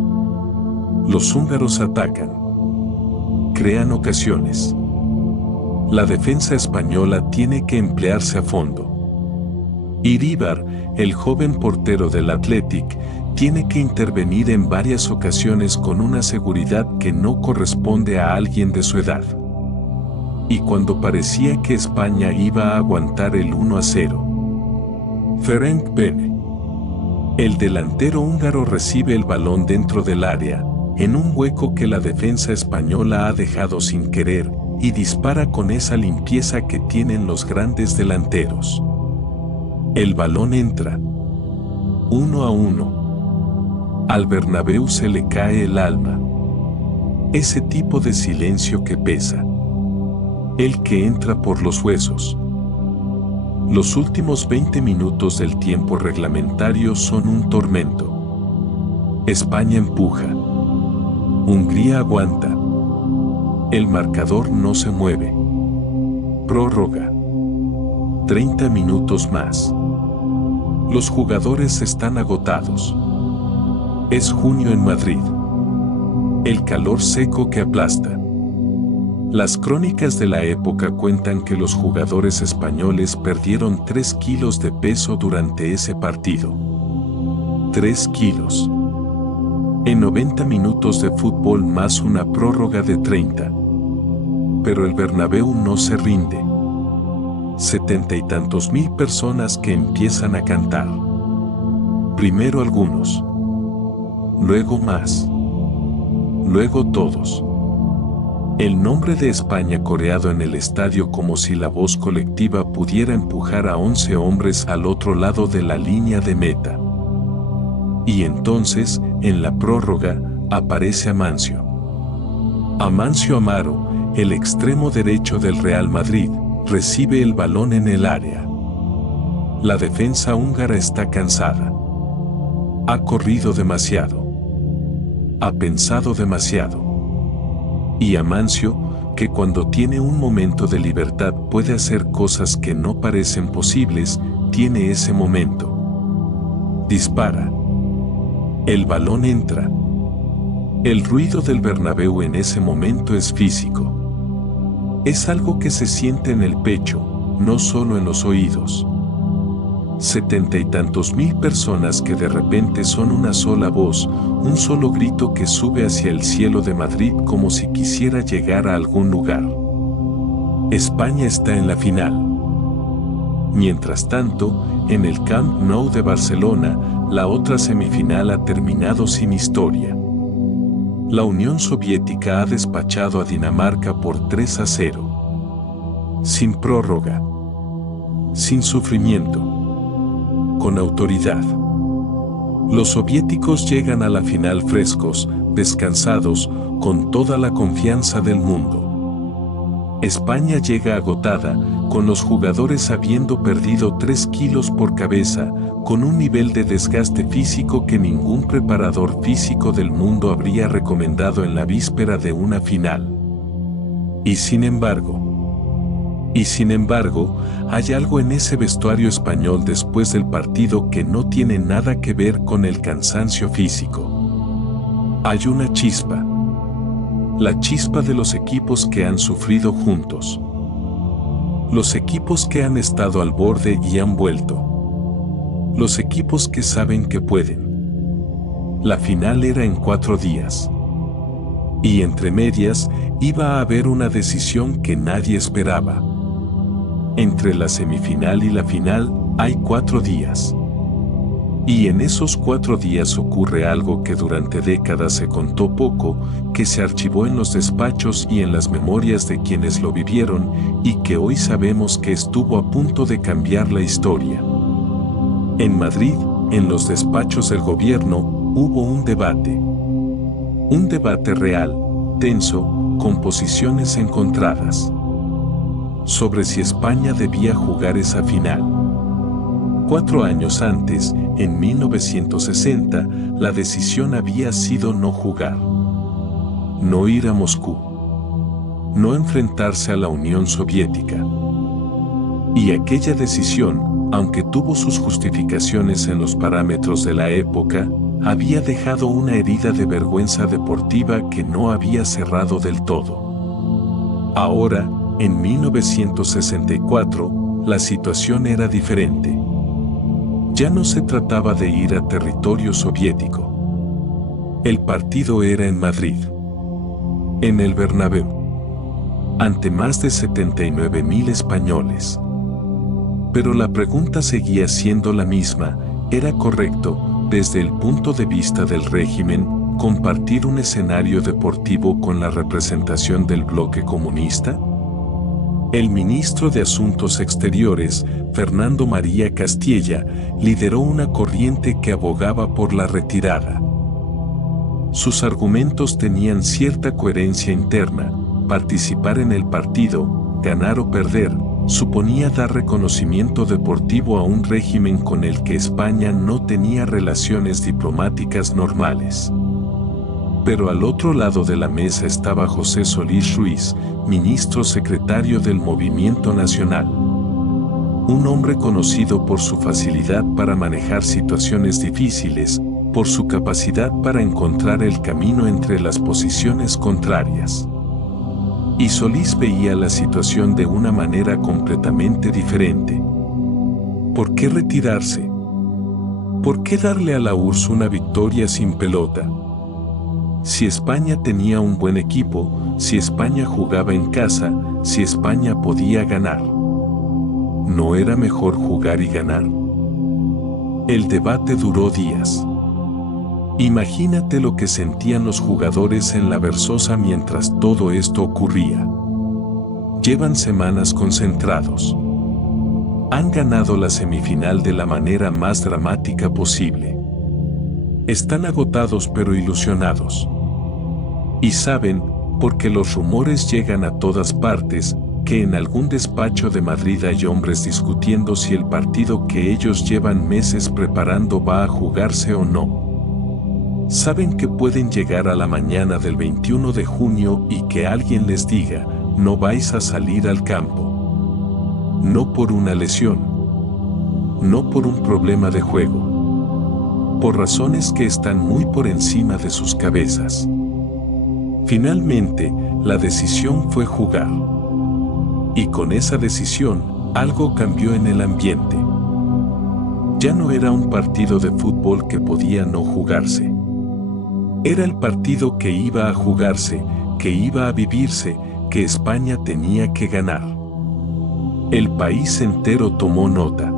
Los húngaros atacan. Crean ocasiones. La defensa española tiene que emplearse a fondo. Iríbar, el joven portero del Athletic, tiene que intervenir en varias ocasiones con una seguridad que no corresponde a alguien de su edad. Y cuando parecía que España iba a aguantar el 1-0, Ferenc Bene, el delantero húngaro, recibe el balón dentro del área, en un hueco que la defensa española ha dejado sin querer, y dispara con esa limpieza que tienen los grandes delanteros. El balón entra. 1-1. Al Bernabéu se le cae el alma. Ese tipo de silencio que pesa. El que entra por los huesos. Los últimos 20 minutos del tiempo reglamentario son un tormento. España empuja. Hungría aguanta. El marcador no se mueve. Prórroga. 30 minutos más. Los jugadores están agotados. Es junio en Madrid. El calor seco que aplasta. Las crónicas de la época cuentan que los jugadores españoles perdieron 3 kilos de peso durante ese partido. 3 kilos. En 90 minutos de fútbol más una prórroga de 30. Pero el Bernabéu no se rinde. 70 y tantos mil personas que empiezan a cantar. Primero algunos. Luego más. Luego todos. El nombre de España coreado en el estadio como si la voz colectiva pudiera empujar a 11 hombres al otro lado de la línea de meta. Y entonces, en la prórroga, aparece Amancio. Amancio Amaro, el extremo derecho del Real Madrid, recibe el balón en el área. La defensa húngara está cansada. Ha corrido demasiado. Ha pensado demasiado. Y Amancio, que cuando tiene un momento de libertad puede hacer cosas que no parecen posibles, tiene ese momento. Dispara. El balón entra. El ruido del Bernabéu en ese momento es físico. Es algo que se siente en el pecho, no solo en los oídos. 70 y tantos mil personas que de repente son una sola voz, un solo grito que sube hacia el cielo de Madrid como si quisiera llegar a algún lugar. España está en la final. Mientras tanto, en el Camp Nou de Barcelona, la otra semifinal ha terminado sin historia. La Unión Soviética ha despachado a Dinamarca por 3-0. Sin prórroga. Sin sufrimiento. Con autoridad. Los soviéticos llegan a la final frescos, descansados, con toda la confianza del mundo. España llega agotada, con los jugadores habiendo perdido 3 kilos por cabeza, con un nivel de desgaste físico que ningún preparador físico del mundo habría recomendado en la víspera de una final. Y sin embargo, hay algo en ese vestuario español después del partido que no tiene nada que ver con el cansancio físico. Hay una chispa. La chispa de los equipos que han sufrido juntos. Los equipos que han estado al borde y han vuelto. Los equipos que saben que pueden. La final era en 4 días. Y entre medias, iba a haber una decisión que nadie esperaba. Entre la semifinal y la final, hay 4 días. Y en esos 4 días ocurre algo que durante décadas se contó poco, que se archivó en los despachos y en las memorias de quienes lo vivieron, y que hoy sabemos que estuvo a punto de cambiar la historia. En Madrid, en los despachos del gobierno, hubo un debate. Un debate real, tenso, con posiciones encontradas. Sobre si España debía jugar esa final. 4 años antes, en 1960, la decisión había sido no jugar. No ir a Moscú. No enfrentarse a la Unión Soviética. Y aquella decisión, aunque tuvo sus justificaciones en los parámetros de la época, había dejado una herida de vergüenza deportiva que no había cerrado del todo. Ahora, en 1964, la situación era diferente. Ya no se trataba de ir a territorio soviético. El partido era en Madrid. En el Bernabéu. Ante más de 79.000 españoles. Pero la pregunta seguía siendo la misma: ¿era correcto, desde el punto de vista del régimen, compartir un escenario deportivo con la representación del bloque comunista? El ministro de Asuntos Exteriores, Fernando María Castilla, lideró una corriente que abogaba por la retirada. Sus argumentos tenían cierta coherencia interna. Participar en el partido, ganar o perder, suponía dar reconocimiento deportivo a un régimen con el que España no tenía relaciones diplomáticas normales. Pero al otro lado de la mesa estaba José Solís Ruiz, ministro secretario del Movimiento Nacional. Un hombre conocido por su facilidad para manejar situaciones difíciles, por su capacidad para encontrar el camino entre las posiciones contrarias. Y Solís veía la situación de una manera completamente diferente. ¿Por qué retirarse? ¿Por qué darle a la URSS una victoria sin pelota? Si España tenía un buen equipo, si España jugaba en casa, si España podía ganar. ¿No era mejor jugar y ganar? El debate duró días. Imagínate lo que sentían los jugadores en la Berzosa mientras todo esto ocurría. Llevan semanas concentrados. Han ganado la semifinal de la manera más dramática posible. Están agotados pero ilusionados. Y saben, porque los rumores llegan a todas partes, que en algún despacho de Madrid hay hombres discutiendo si el partido que ellos llevan meses preparando va a jugarse o no. Saben que pueden llegar a la mañana del 21 de junio y que alguien les diga, no vais a salir al campo. No por una lesión. No por un problema de juego. Por razones que están muy por encima de sus cabezas. Finalmente, la decisión fue jugar. Y con esa decisión, algo cambió en el ambiente. Ya no era un partido de fútbol que podía no jugarse. Era el partido que iba a jugarse, que iba a vivirse, que España tenía que ganar. El país entero tomó nota.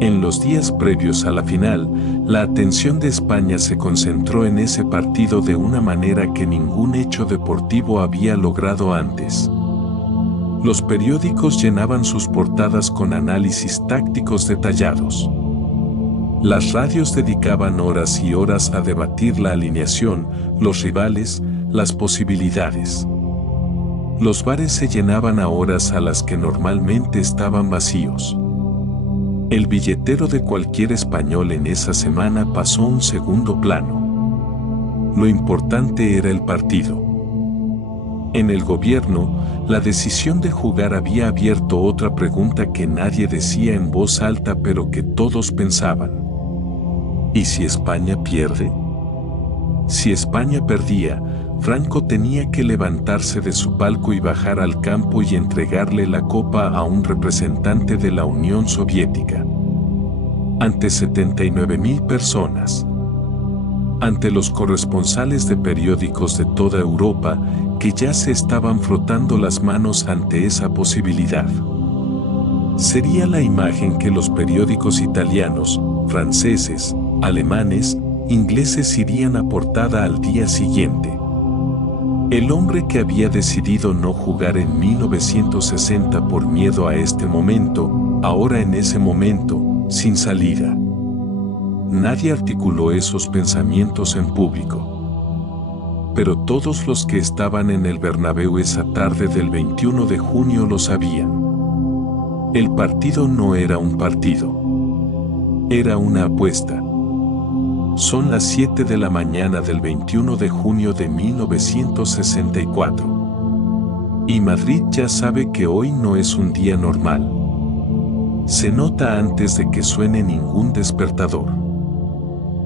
En los días previos a la final, la atención de España se concentró en ese partido de una manera que ningún hecho deportivo había logrado antes. Los periódicos llenaban sus portadas con análisis tácticos detallados. Las radios dedicaban horas y horas a debatir la alineación, los rivales, las posibilidades. Los bares se llenaban a horas a las que normalmente estaban vacíos. El billetero de cualquier español en esa semana pasó a un segundo plano. Lo importante era el partido. En el gobierno, la decisión de jugar había abierto otra pregunta que nadie decía en voz alta pero que todos pensaban. ¿Y si España pierde? Si España perdía, Franco tenía que levantarse de su palco y bajar al campo y entregarle la copa a un representante de la Unión Soviética. Ante 79.000 personas. Ante los corresponsales de periódicos de toda Europa que ya se estaban frotando las manos ante esa posibilidad. Sería la imagen que los periódicos italianos, franceses, alemanes, ingleses irían a portada al día siguiente. El hombre que había decidido no jugar en 1960 por miedo a este momento, ahora en ese momento, sin salida. Nadie articuló esos pensamientos en público. Pero todos los que estaban en el Bernabéu esa tarde del 21 de junio lo sabían. El partido no era un partido. Era una apuesta. Son las 7 de la mañana del 21 de junio de 1964. Y Madrid ya sabe que hoy no es un día normal. Se nota antes de que suene ningún despertador.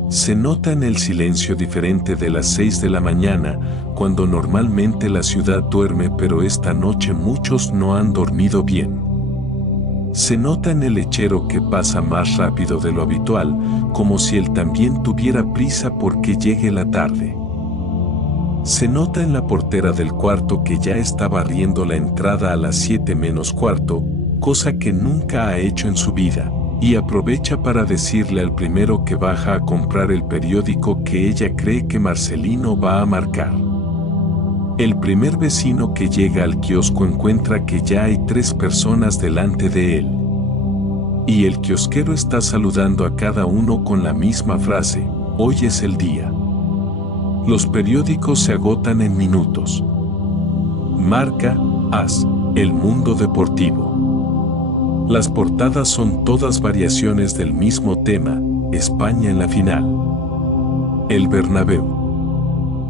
Se nota en el silencio diferente de las 6 de la mañana, cuando normalmente la ciudad duerme, pero esta noche muchos no han dormido bien. Se nota en el lechero que pasa más rápido de lo habitual, como si él también tuviera prisa porque llegue la tarde. Se nota en la portera del cuarto que ya está barriendo la entrada a las 7 menos cuarto, cosa que nunca ha hecho en su vida, y aprovecha para decirle al primero que baja a comprar el periódico que ella cree que Marcelino va a marcar. El primer vecino que llega al kiosco encuentra que ya hay 3 personas delante de él. Y el kiosquero está saludando a cada uno con la misma frase: hoy es el día. Los periódicos se agotan en minutos. Marca, AS, El Mundo Deportivo. Las portadas son todas variaciones del mismo tema: España en la final. El Bernabéu.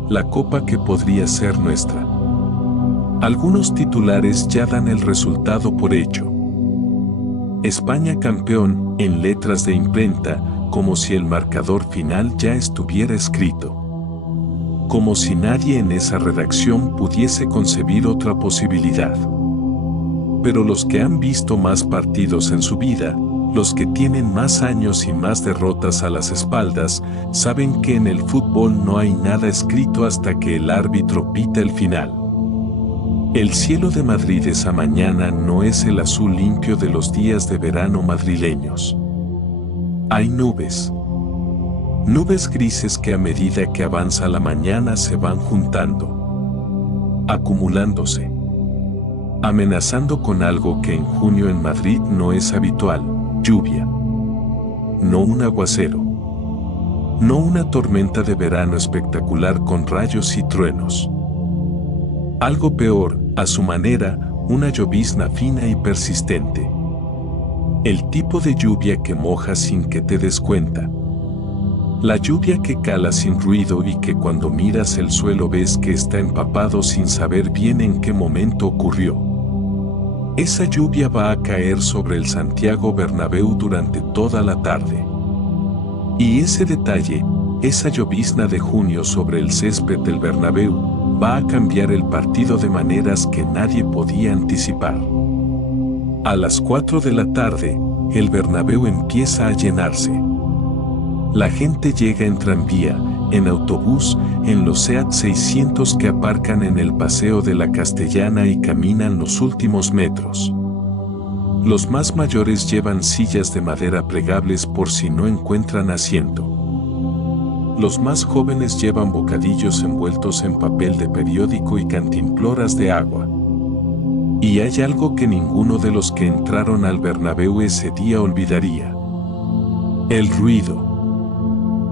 La copa que podría ser nuestra. Algunos titulares ya dan el resultado por hecho. España campeón, en letras de imprenta, como si el marcador final ya estuviera escrito. Como si nadie en esa redacción pudiese concebir otra posibilidad. Pero los que han visto más partidos en su vida, los que tienen más años y más derrotas a las espaldas, saben que en el fútbol no hay nada escrito hasta que el árbitro pita el final. El cielo de Madrid esa mañana no es el azul limpio de los días de verano madrileños. Hay nubes. Nubes grises que a medida que avanza la mañana se van juntando, acumulándose, amenazando con algo que en junio en Madrid no es habitual: lluvia. No un aguacero. No una tormenta de verano espectacular con rayos y truenos. Algo peor, a su manera, una llovizna fina y persistente. El tipo de lluvia que moja sin que te des cuenta. La lluvia que cala sin ruido y que cuando miras el suelo ves que está empapado sin saber bien en qué momento ocurrió. Esa lluvia va a caer sobre el Santiago Bernabéu durante toda la tarde. Y ese detalle, esa llovizna de junio sobre el césped del Bernabéu, va a cambiar el partido de maneras que nadie podía anticipar. A las 4 de la tarde, el Bernabéu empieza a llenarse. La gente llega en tranvía, en autobús, en los SEAT 600 que aparcan en el Paseo de la Castellana y caminan los últimos metros. Los más mayores llevan sillas de madera plegables por si no encuentran asiento. Los más jóvenes llevan bocadillos envueltos en papel de periódico y cantimploras de agua. Y hay algo que ninguno de los que entraron al Bernabéu ese día olvidaría. El ruido.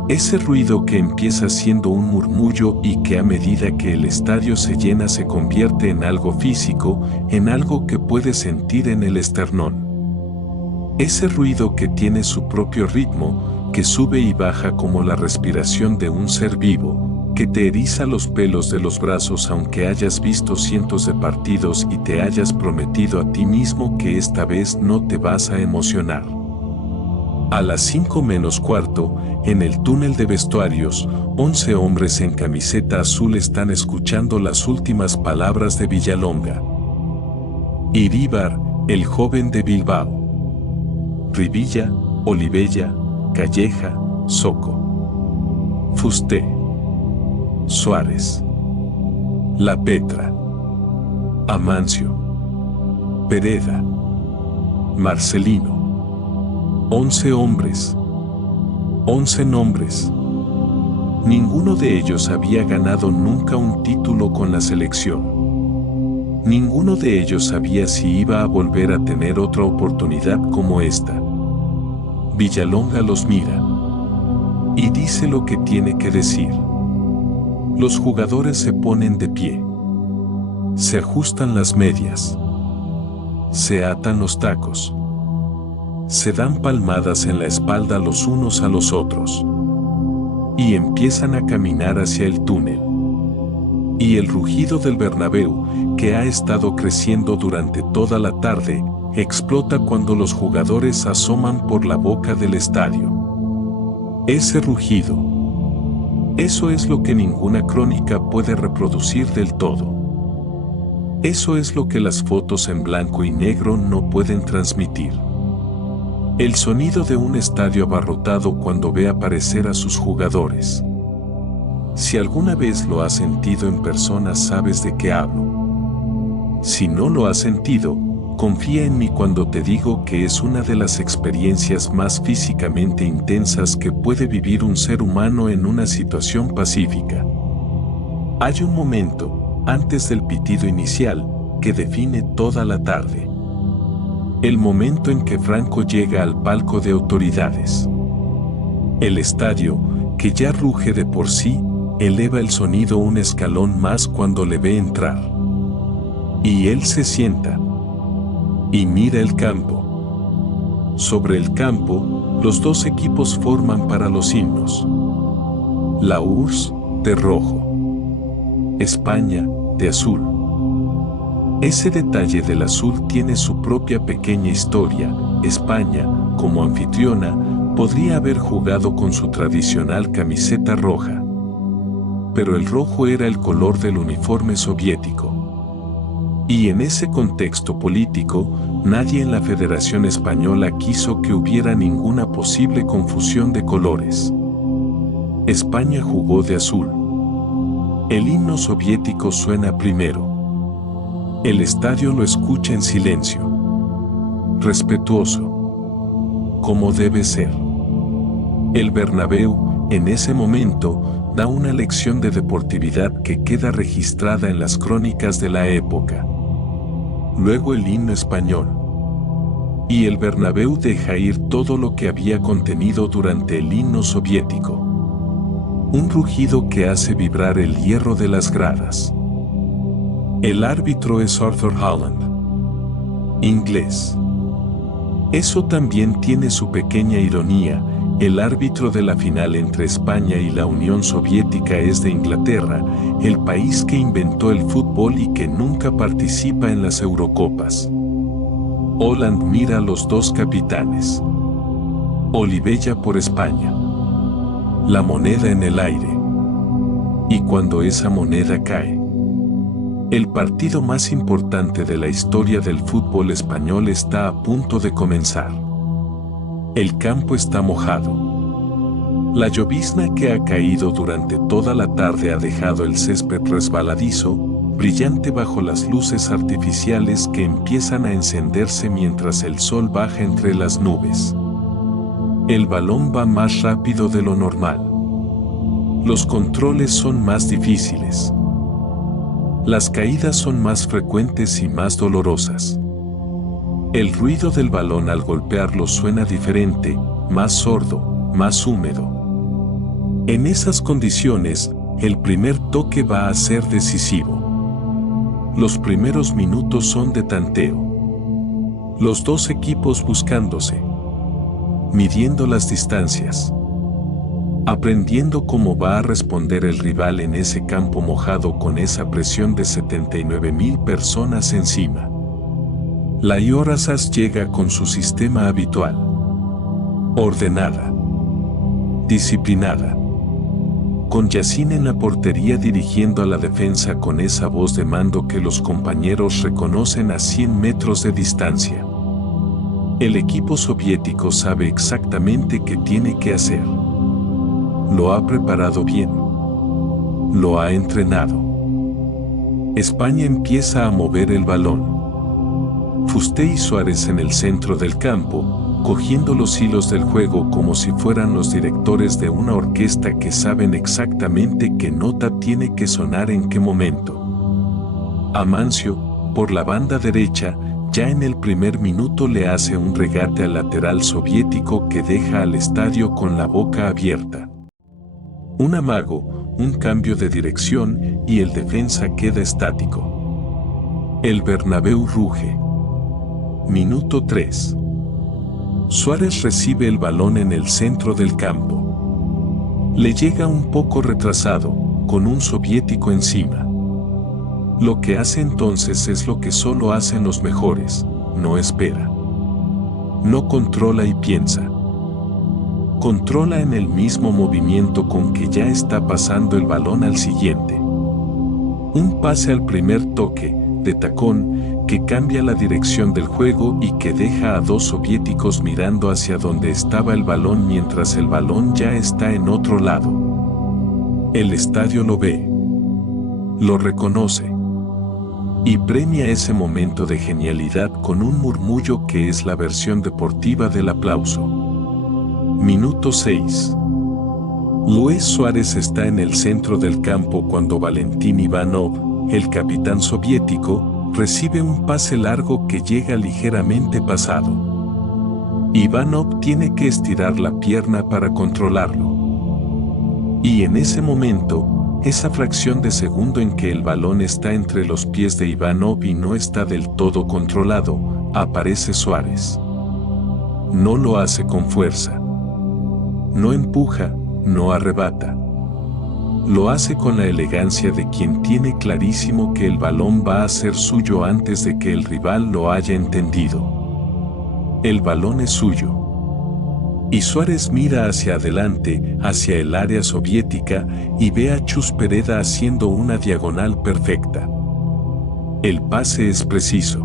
Ese ruido que empieza siendo un murmullo y que a medida que el estadio se llena se convierte en algo físico, en algo que puedes sentir en el esternón. Ese ruido que tiene su propio ritmo, que sube y baja como la respiración de un ser vivo, que te eriza los pelos de los brazos aunque hayas visto cientos de partidos y te hayas prometido a ti mismo que esta vez no te vas a emocionar. A las 5 menos cuarto, en el túnel de vestuarios, 11 hombres en camiseta azul están escuchando las últimas palabras de Villalonga. Iríbar, el joven de Bilbao. Rivilla, Olivella, Calleja, Soco. Fusté. Suárez. La Petra. Amancio. Pereda. Marcelino. 11 hombres. 11 nombres. Ninguno de ellos había ganado nunca un título con la selección. Ninguno de ellos sabía si iba a volver a tener otra oportunidad como esta. Villalonga los mira y dice lo que tiene que decir. Los jugadores se ponen de pie. Se ajustan las medias. Se atan los tacos. Se dan palmadas en la espalda los unos a los otros. Y empiezan a caminar hacia el túnel. Y el rugido del Bernabéu, que ha estado creciendo durante toda la tarde, explota cuando los jugadores asoman por la boca del estadio. Ese rugido. Eso es lo que ninguna crónica puede reproducir del todo. Eso es lo que las fotos en blanco y negro no pueden transmitir. El sonido de un estadio abarrotado cuando ve aparecer a sus jugadores. Si alguna vez lo has sentido en persona, sabes de qué hablo. Si no lo has sentido, confía en mí cuando te digo que es una de las experiencias más físicamente intensas que puede vivir un ser humano en una situación pacífica. Hay un momento, antes del pitido inicial, que define toda la tarde. El momento en que Franco llega al palco de autoridades. El estadio, que ya ruge de por sí, eleva el sonido un escalón más cuando le ve entrar. Y él se sienta. Y mira el campo. Sobre el campo, los dos equipos forman para los himnos. La URSS, de rojo. España, de azul. Ese detalle del azul tiene su propia pequeña historia. España, como anfitriona, podría haber jugado con su tradicional camiseta roja. Pero el rojo era el color del uniforme soviético. Y en ese contexto político, nadie en la Federación Española quiso que hubiera ninguna posible confusión de colores. España jugó de azul. El himno soviético suena primero. El estadio lo escucha en silencio. Respetuoso. Como debe ser. El Bernabéu, en ese momento, da una lección de deportividad que queda registrada en las crónicas de la época. Luego el himno español. Y el Bernabéu deja ir todo lo que había contenido durante el himno soviético. Un rugido que hace vibrar el hierro de las gradas. El árbitro es Arthur Holland. Inglés. Eso también tiene su pequeña ironía. El árbitro de la final entre España y la Unión Soviética es de Inglaterra, el país que inventó el fútbol y que nunca participa en las Eurocopas. Holland mira a los dos capitanes. Olivella por España. La moneda en el aire. Y cuando esa moneda cae, el partido más importante de la historia del fútbol español está a punto de comenzar. El campo está mojado. La llovizna que ha caído durante toda la tarde ha dejado el césped resbaladizo, brillante bajo las luces artificiales que empiezan a encenderse mientras el sol baja entre las nubes. El balón va más rápido de lo normal. Los controles son más difíciles. Las caídas son más frecuentes y más dolorosas. El ruido del balón al golpearlo suena diferente, más sordo, más húmedo. En esas condiciones, el primer toque va a ser decisivo. Los primeros minutos son de tanteo. Los dos equipos buscándose, midiendo las distancias, aprendiendo cómo va a responder el rival en ese campo mojado con esa presión de 79,000 personas encima. La Iorasas llega con su sistema habitual. Ordenada. Disciplinada. Con Yacine en la portería dirigiendo a la defensa con esa voz de mando que los compañeros reconocen a 100 metros de distancia. El equipo soviético sabe exactamente qué tiene que hacer. Lo ha preparado bien. Lo ha entrenado. España empieza a mover el balón. Fuste y Suárez en el centro del campo, cogiendo los hilos del juego como si fueran los directores de una orquesta que saben exactamente qué nota tiene que sonar en qué momento. Amancio, por la banda derecha, ya en el primer minuto le hace un regate al lateral soviético que deja al estadio con la boca abierta. Un amago, un cambio de dirección y el defensa queda estático. El Bernabéu ruge. Minuto 3. Suárez recibe el balón en el centro del campo. Le llega un poco retrasado, con un soviético encima. Lo que hace entonces es lo que solo hacen los mejores, no espera. No controla y piensa. Controla en el mismo movimiento con que ya está pasando el balón al siguiente. Un pase al primer toque, de tacón, que cambia la dirección del juego y que deja a dos soviéticos mirando hacia donde estaba el balón mientras el balón ya está en otro lado. El estadio lo ve. Lo reconoce. Y premia ese momento de genialidad con un murmullo que es la versión deportiva del aplauso. Minuto 6. Luis Suárez está en el centro del campo cuando Valentín Ivanov, el capitán soviético, recibe un pase largo que llega ligeramente pasado. Ivanov tiene que estirar la pierna para controlarlo. Y en ese momento, esa fracción de segundo en que el balón está entre los pies de Ivanov y no está del todo controlado, aparece Suárez. No lo hace con fuerza. No empuja, no arrebata. Lo hace con la elegancia de quien tiene clarísimo que el balón va a ser suyo antes de que el rival lo haya entendido. El balón es suyo. Y Suárez mira hacia adelante, hacia el área soviética, y ve a Chus Pereda haciendo una diagonal perfecta. El pase es preciso.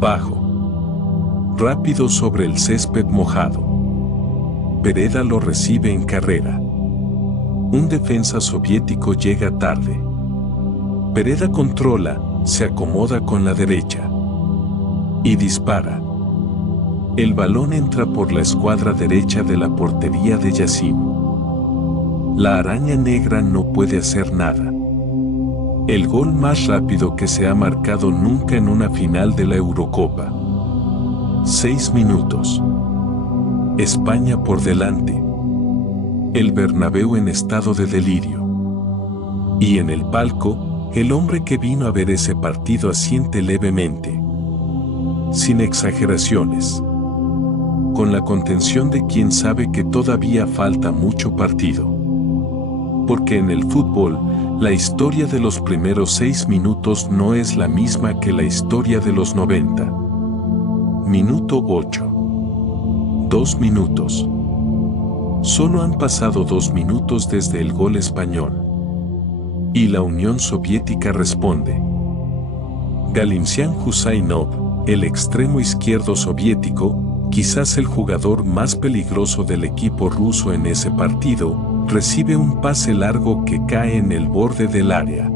Bajo. Rápido sobre el césped mojado. Pereda lo recibe en carrera. Un defensa soviético llega tarde. Pereda controla, se acomoda con la derecha. Y dispara. El balón entra por la escuadra derecha de la portería de Yacine. La araña negra no puede hacer nada. El gol más rápido que se ha marcado nunca en una final de la Eurocopa. 6 minutos. España por delante. El Bernabéu en estado de delirio. Y en el palco, el hombre que vino a ver ese partido asiente levemente. Sin exageraciones. Con la contención de quien sabe que todavía falta mucho partido. Porque en el fútbol, la historia de los primeros 6 minutos no es la misma que la historia de los 90. Minuto 8. 2 minutos. Solo han pasado 2 minutos desde el gol español. Y la Unión Soviética responde. Galimzian Husainov, el extremo izquierdo soviético, quizás el jugador más peligroso del equipo ruso en ese partido, recibe un pase largo que cae en el borde del área.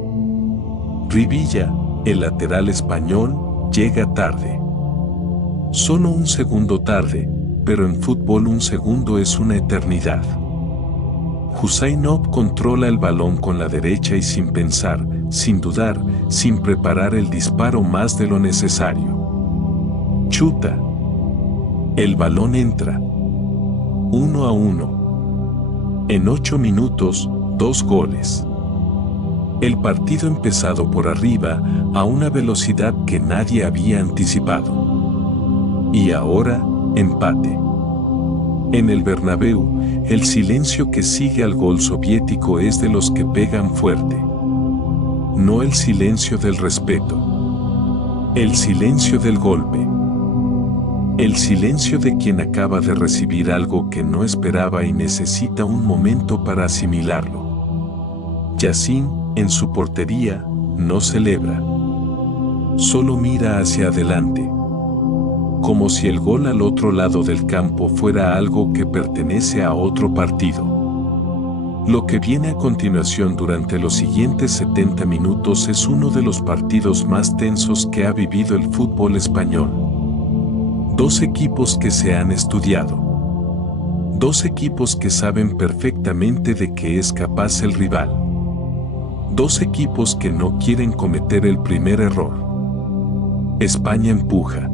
Rivilla, el lateral español, llega tarde. Solo un segundo tarde, pero en fútbol un segundo es una eternidad. Husainov controla el balón con la derecha y sin pensar, sin dudar, sin preparar el disparo más de lo necesario. Chuta. El balón entra. 1-1. En 8 minutos, 2 goles. El partido empezado por arriba, a una velocidad que nadie había anticipado. Y ahora, empate. En el Bernabéu, el silencio que sigue al gol soviético es de los que pegan fuerte. No el silencio del respeto. El silencio del golpe. El silencio de quien acaba de recibir algo que no esperaba y necesita un momento para asimilarlo. Yassin, en su portería, no celebra. Solo mira hacia adelante. Como si el gol al otro lado del campo fuera algo que pertenece a otro partido. Lo que viene a continuación durante los siguientes 70 minutos es uno de los partidos más tensos que ha vivido el fútbol español. Dos equipos que se han estudiado. Dos equipos que saben perfectamente de qué es capaz el rival. Dos equipos que no quieren cometer el primer error. España empuja.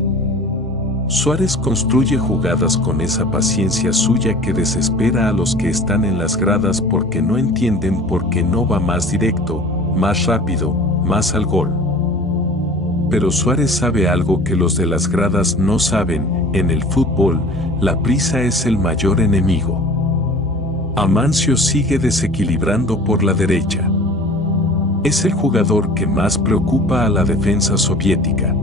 Suárez construye jugadas con esa paciencia suya que desespera a los que están en las gradas porque no entienden por qué no va más directo, más rápido, más al gol. Pero Suárez sabe algo que los de las gradas no saben: en el fútbol, la prisa es el mayor enemigo. Amancio sigue desequilibrando por la derecha. Es el jugador que más preocupa a la defensa soviética.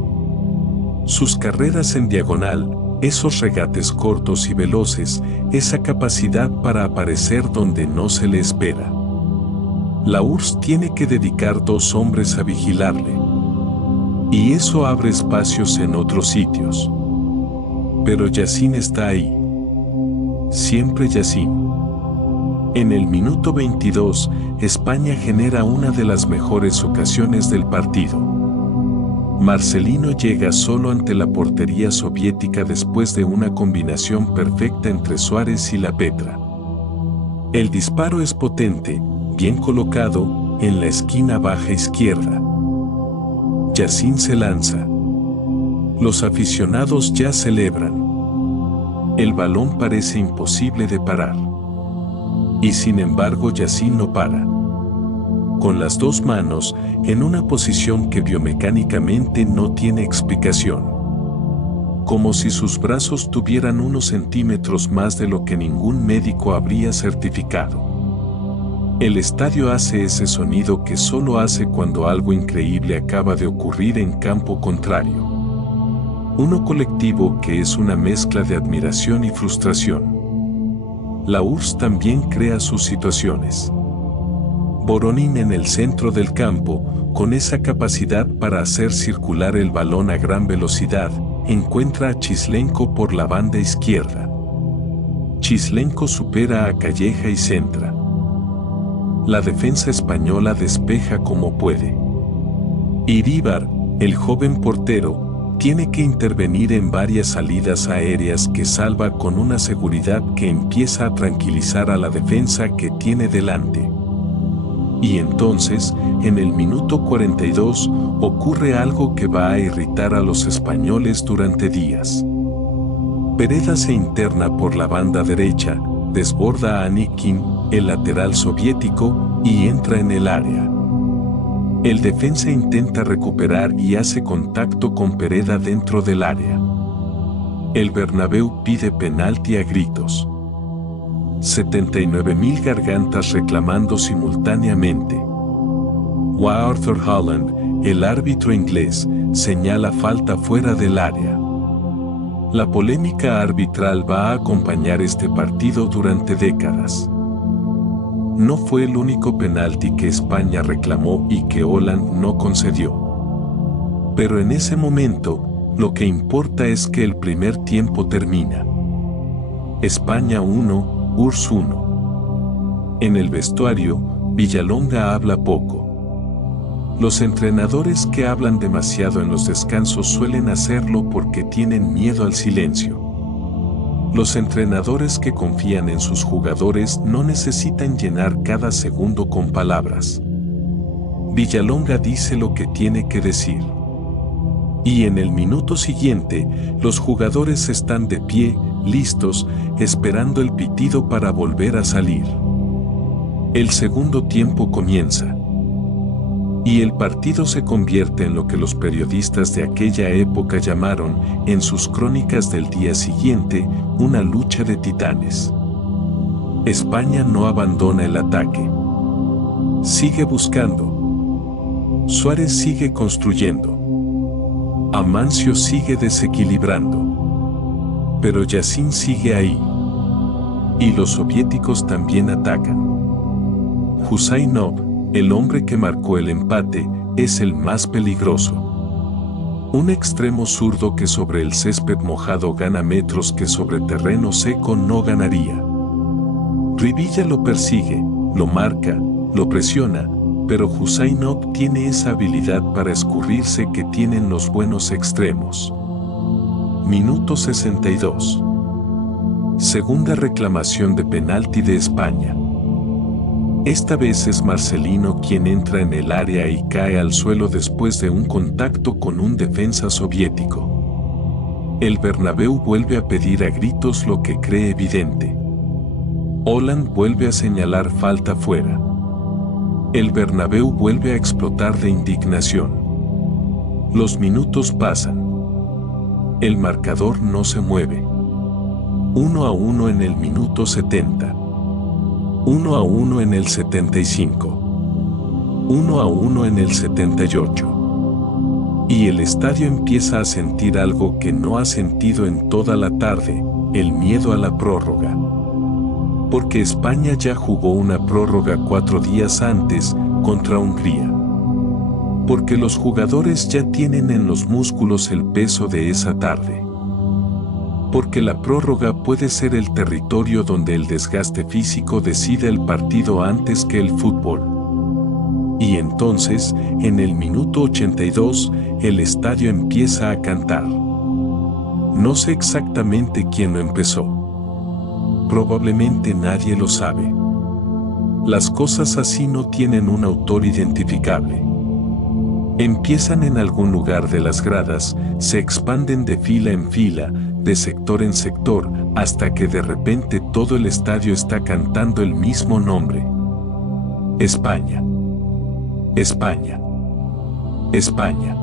Sus carreras en diagonal, esos regates cortos y veloces, esa capacidad para aparecer donde no se le espera. La URSS tiene que dedicar 2 hombres a vigilarle. Y eso abre espacios en otros sitios. Pero Yassin está ahí. Siempre Yassin. En el minuto 22, España genera una de las mejores ocasiones del partido. Marcelino llega solo ante la portería soviética después de una combinación perfecta entre Suárez y La Petra. El disparo es potente, bien colocado, en la esquina baja izquierda. Yassin se lanza. Los aficionados ya celebran. El balón parece imposible de parar. Y sin embargo Yassin no para. Con las 2 manos, en una posición que biomecánicamente no tiene explicación. Como si sus brazos tuvieran unos centímetros más de lo que ningún médico habría certificado. El estadio hace ese sonido que solo hace cuando algo increíble acaba de ocurrir en campo contrario. Uno colectivo que es una mezcla de admiración y frustración. La URSS también crea sus situaciones. Voronin en el centro del campo, con esa capacidad para hacer circular el balón a gran velocidad, encuentra a Chislenko por la banda izquierda. Chislenko supera a Calleja y centra. La defensa española despeja como puede. Iríbar, el joven portero, tiene que intervenir en varias salidas aéreas que salva con una seguridad que empieza a tranquilizar a la defensa que tiene delante. Y entonces, en el minuto 42, ocurre algo que va a irritar a los españoles durante días. Pereda se interna por la banda derecha, desborda a Anikin, el lateral soviético, y entra en el área. El defensa intenta recuperar y hace contacto con Pereda dentro del área. El Bernabéu pide penalti a gritos. 79.000 gargantas reclamando simultáneamente. Arthur Holland, el árbitro inglés, señala falta fuera del área. La polémica arbitral va a acompañar este partido durante décadas. No fue el único penalti que España reclamó y que Holland no concedió. Pero en ese momento, Lo que importa es que el primer tiempo termina. España 1, URSS 1. En el vestuario, Villalonga habla poco. Los entrenadores que hablan demasiado en los descansos suelen hacerlo porque tienen miedo al silencio. Los entrenadores que confían en sus jugadores no necesitan llenar cada segundo con palabras. Villalonga dice lo que tiene que decir. Y en el minuto siguiente, los jugadores están de pie, listos, esperando el pitido para volver a salir. El segundo tiempo comienza. Y el partido se convierte en lo que los periodistas de aquella época llamaron, en sus crónicas del día siguiente, una lucha de titanes. España no abandona el ataque. Sigue buscando. Suárez sigue construyendo. Amancio sigue desequilibrando. Pero Yacine sigue ahí. Y los soviéticos también atacan. Husainov, el hombre que marcó el empate, es el más peligroso. Un extremo zurdo que sobre el césped mojado gana metros que sobre terreno seco no ganaría. Rivilla lo persigue, lo marca, lo presiona, pero Husainov tiene esa habilidad para escurrirse que tienen los buenos extremos. Minuto 62. Segunda reclamación de penalti de España. Esta vez es Marcelino quien entra en el área y cae al suelo después de un contacto con un defensa soviético. El Bernabéu vuelve a pedir a gritos lo que cree evidente. Haaland vuelve a señalar falta fuera. El Bernabéu vuelve a explotar de indignación. Los minutos pasan. El marcador no se mueve. 1-1 en el minuto 70. 1-1 en el 75. 1-1 en el 78. Y el estadio empieza a sentir algo que no ha sentido en toda la tarde, el miedo a la prórroga. Porque España ya jugó una prórroga 4 días antes, contra Hungría. Porque los jugadores ya tienen en los músculos el peso de esa tarde. Porque la prórroga puede ser el territorio donde el desgaste físico decide el partido antes que el fútbol. Y entonces, en el minuto 82, el estadio empieza a cantar. No sé exactamente quién lo empezó. Probablemente nadie lo sabe. Las cosas así no tienen un autor identificable. Empiezan en algún lugar de las gradas, se expanden de fila en fila, de sector en sector, hasta que de repente todo el estadio está cantando el mismo nombre. España. España. España.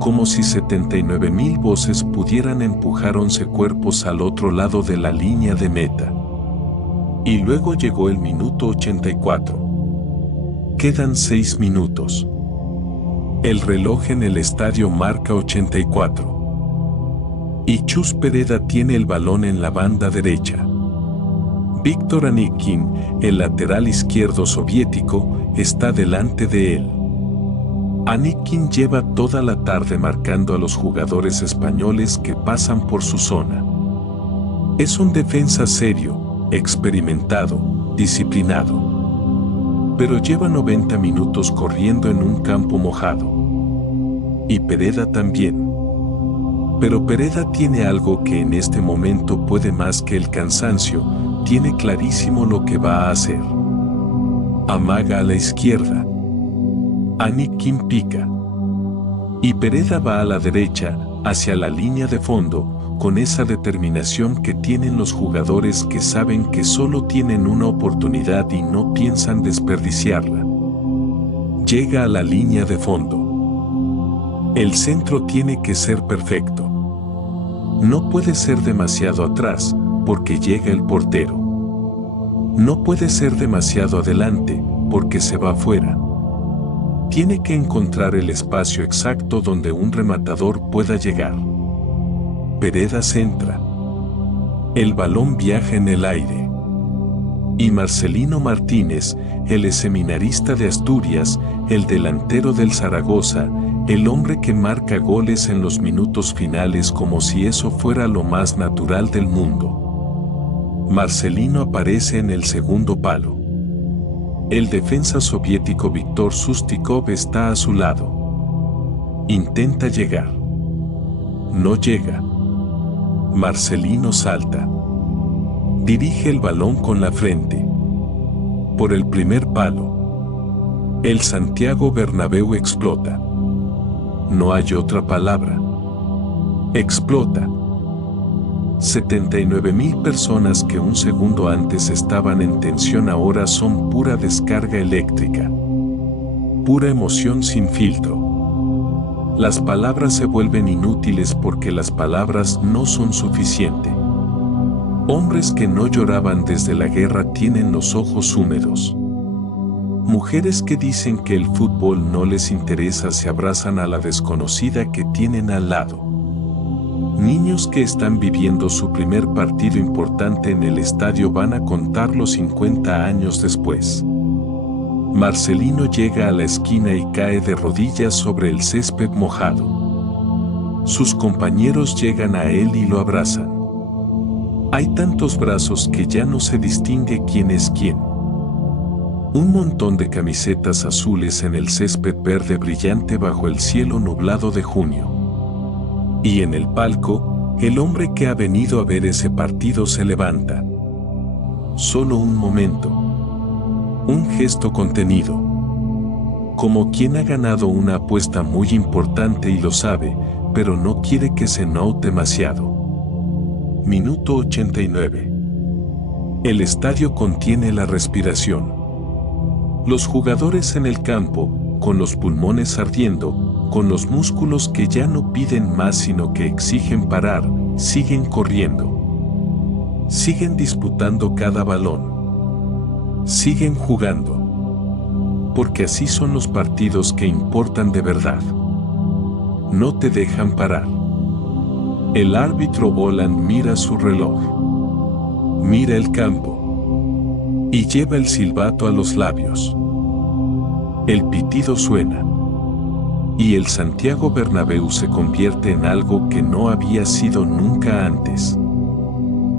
Como si 79.000 voces pudieran empujar 11 cuerpos al otro lado de la línea de meta. Y luego llegó el minuto 84. Quedan 6 minutos. El reloj en el estadio marca 84. Y Chus Pereda tiene el balón en la banda derecha. Víctor Anikin, el lateral izquierdo soviético, está delante de él. Anikin lleva toda la tarde marcando a los jugadores españoles que pasan por su zona. Es un defensa serio, experimentado, disciplinado. Pero lleva 90 minutos corriendo en un campo mojado. Y Pereda también. Pero Pereda tiene algo que en este momento puede más que el cansancio, tiene clarísimo lo que va a hacer. Amaga a la izquierda. Anikin pica. Y Pereda va a la derecha, hacia la línea de fondo, con esa determinación que tienen los jugadores que saben que solo tienen una oportunidad y no piensan desperdiciarla. Llega a la línea de fondo. El centro tiene que ser perfecto. No puede ser demasiado atrás, porque llega el portero. No puede ser demasiado adelante, porque se va fuera. Tiene que encontrar el espacio exacto donde un rematador pueda llegar. Pereda centra. El balón viaja en el aire. Y Marcelino Martínez, el seminarista de Asturias, el delantero del Zaragoza, El hombre que marca goles en los minutos finales como si eso fuera lo más natural del mundo. Marcelino aparece en el segundo palo. El defensa soviético Viktor Sustikov está a su lado. Intenta llegar. No llega. Marcelino salta. Dirige el balón con la frente. Por el primer palo. El Santiago Bernabéu explota. No hay otra palabra. Explota. 79.000 personas que un segundo antes estaban en tensión ahora son pura descarga eléctrica. Pura emoción sin filtro. Las palabras se vuelven inútiles porque las palabras no son suficientes. Hombres que no lloraban desde la guerra tienen los ojos húmedos. Mujeres que dicen que el fútbol no les interesa se abrazan a la desconocida que tienen al lado. Niños que están viviendo su primer partido importante en el estadio van a contarlo 50 años después. Marcelino llega a la esquina y cae de rodillas sobre el césped mojado. Sus compañeros llegan a él y lo abrazan. Hay tantos brazos que ya no se distingue quién es quién. Un montón de camisetas azules en el césped verde brillante bajo el cielo nublado de junio. Y en el palco, el hombre que ha venido a ver ese partido se levanta. Solo un momento. Un gesto contenido. Como quien ha ganado una apuesta muy importante y lo sabe, pero no quiere que se note demasiado. Minuto 89. El estadio contiene la respiración. Los jugadores en el campo, con los pulmones ardiendo, con los músculos que ya no piden más sino que exigen parar, siguen corriendo. Siguen disputando cada balón. Siguen jugando. Porque así son los partidos que importan de verdad. No te dejan parar. El árbitro Boland mira su reloj. Mira el campo. Y lleva el silbato a los labios. El pitido suena. Y el Santiago Bernabéu se convierte en algo que no había sido nunca antes.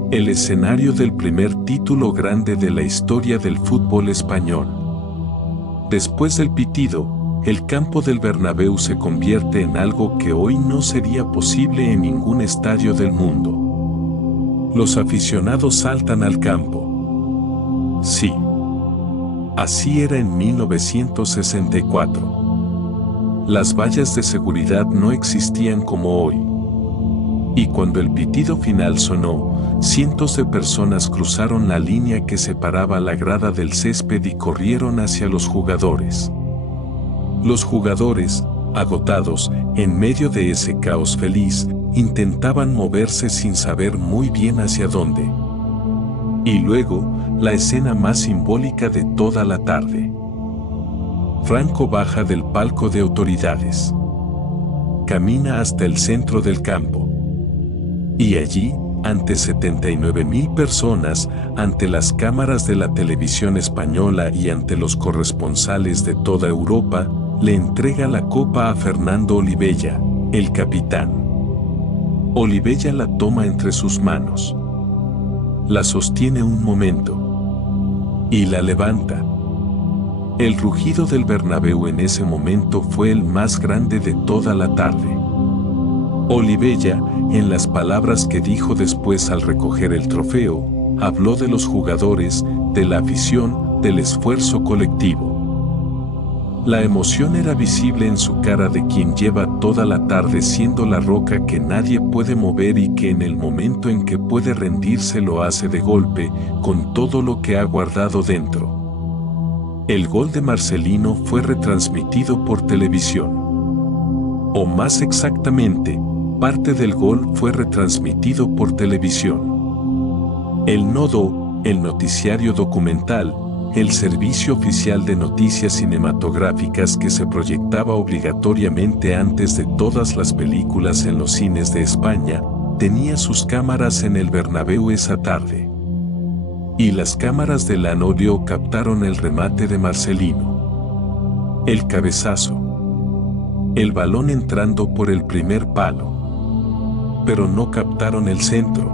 El escenario del primer título grande de la historia del fútbol español. Después del pitido, el campo del Bernabéu se convierte en algo que hoy no sería posible en ningún estadio del mundo. Los aficionados saltan al campo. Sí. Así era en 1964. Las vallas de seguridad no existían como hoy. Y cuando el pitido final sonó, cientos de personas cruzaron la línea que separaba la grada del césped y corrieron hacia los jugadores. Los jugadores, agotados, en medio de ese caos feliz, intentaban moverse sin saber muy bien hacia dónde. Y luego, la escena más simbólica de toda la tarde. Franco baja del palco de autoridades. Camina hasta el centro del campo. Y allí, ante 79.000 personas, ante las cámaras de la televisión española y ante los corresponsales de toda Europa, le entrega la copa a Fernando Olivella, el capitán. Olivella la toma entre sus manos. La sostiene un momento. Y la levanta. El rugido del Bernabéu en ese momento fue el más grande de toda la tarde. Olivella, en las palabras que dijo después al recoger el trofeo, habló de los jugadores, de la afición, del esfuerzo colectivo. La emoción era visible en su cara de quien lleva toda la tarde siendo la roca que nadie puede mover y que en el momento en que puede rendirse lo hace de golpe, con todo lo que ha guardado dentro. El gol de Marcelino fue retransmitido por televisión. O más exactamente, parte del gol fue retransmitido por televisión. El Nodo, el noticiario documental, el servicio oficial de noticias cinematográficas que se proyectaba obligatoriamente antes de todas las películas en los cines de España, tenía sus cámaras en el Bernabéu esa tarde. Y las cámaras de la Norio captaron el remate de Marcelino. El cabezazo. el balón entrando por el primer palo. Pero no captaron el centro.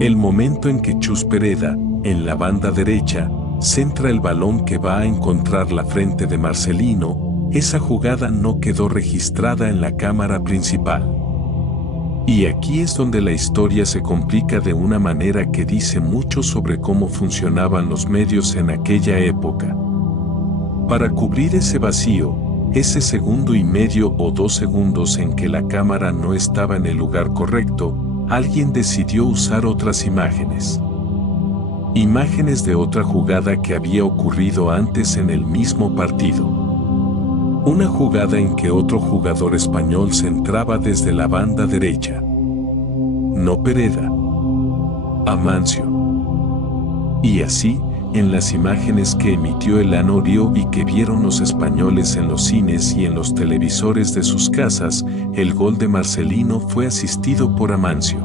El momento en que Chus Pereda, en la banda derecha, centra el balón que va a encontrar la frente de Marcelino, esa jugada no quedó registrada en la cámara principal. Y aquí es donde la historia se complica de una manera que dice mucho sobre cómo funcionaban los medios en aquella época. Para cubrir ese vacío, ese segundo y medio o 2 segundos en que la cámara no estaba en el lugar correcto, alguien decidió usar otras imágenes. Imágenes de otra jugada que había ocurrido antes en el mismo partido. Una jugada en que otro jugador español centraba desde la banda derecha. No Pereda. Amancio. Y así, en las imágenes que emitió el Anorio y que vieron los españoles en los cines y en los televisores de sus casas, el gol de Marcelino fue asistido por Amancio.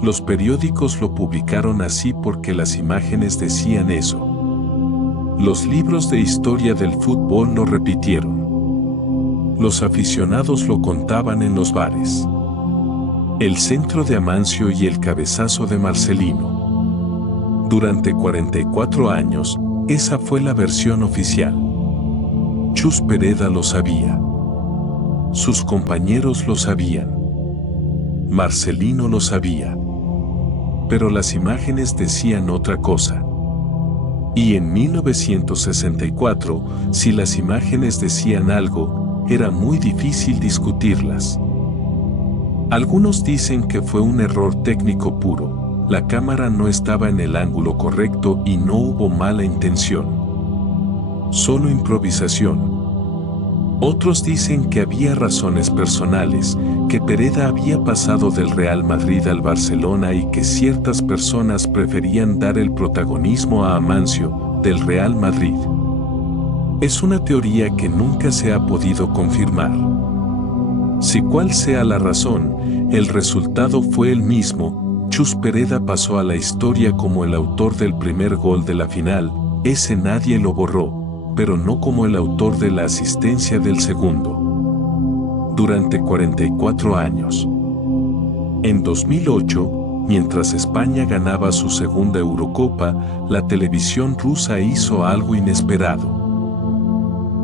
Los periódicos lo publicaron así porque las imágenes decían eso. Los libros de historia del fútbol lo repitieron. Los aficionados lo contaban en los bares. El centro de Amancio y el cabezazo de Marcelino. Durante 44 años, esa fue la versión oficial. Chus Pereda lo sabía. Sus compañeros lo sabían. Marcelino lo sabía. Pero las imágenes decían otra cosa. Y en 1964, si las imágenes decían algo, era muy difícil discutirlas. Algunos dicen que fue un error técnico puro, la cámara no estaba en el ángulo correcto y no hubo mala intención. Solo improvisación. Otros dicen que había razones personales, que Pereda había pasado del Real Madrid al Barcelona y que ciertas personas preferían dar el protagonismo a Amancio, del Real Madrid. Es una teoría que nunca se ha podido confirmar. Si cual sea la razón, el resultado fue el mismo. Chus Pereda pasó a la historia como el autor del primer gol de la final, ese nadie lo borró, pero no como el autor de la asistencia del segundo. Durante 44 años. En 2008, mientras España ganaba su segunda Eurocopa, la televisión rusa hizo algo inesperado.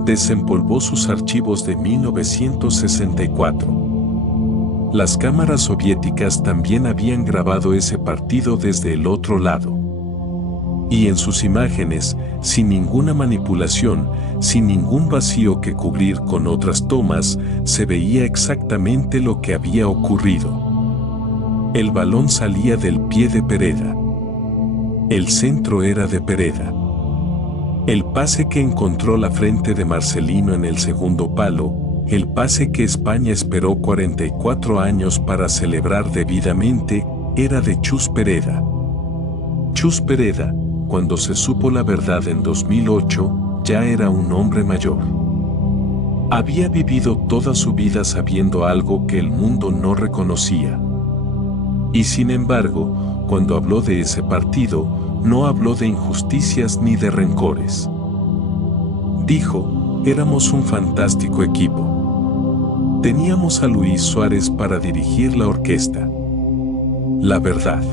Desempolvó sus archivos de 1964. Las cámaras soviéticas también habían grabado ese partido desde el otro lado. Y en sus imágenes, sin ninguna manipulación, sin ningún vacío que cubrir con otras tomas, se veía exactamente lo que había ocurrido. El balón salía del pie de Pereda. El centro era de Pereda. El pase que encontró la frente de Marcelino en el segundo palo, el pase que España esperó 44 años para celebrar debidamente, era de Chus Pereda. Chus Pereda, cuando se supo la verdad en 2008, ya era un hombre mayor. Había vivido toda su vida sabiendo algo que el mundo no reconocía. Y sin embargo, cuando habló de ese partido, no habló de injusticias ni de rencores. Dijo, éramos un fantástico equipo. Teníamos a Luis Suárez para dirigir la orquesta. La verdad.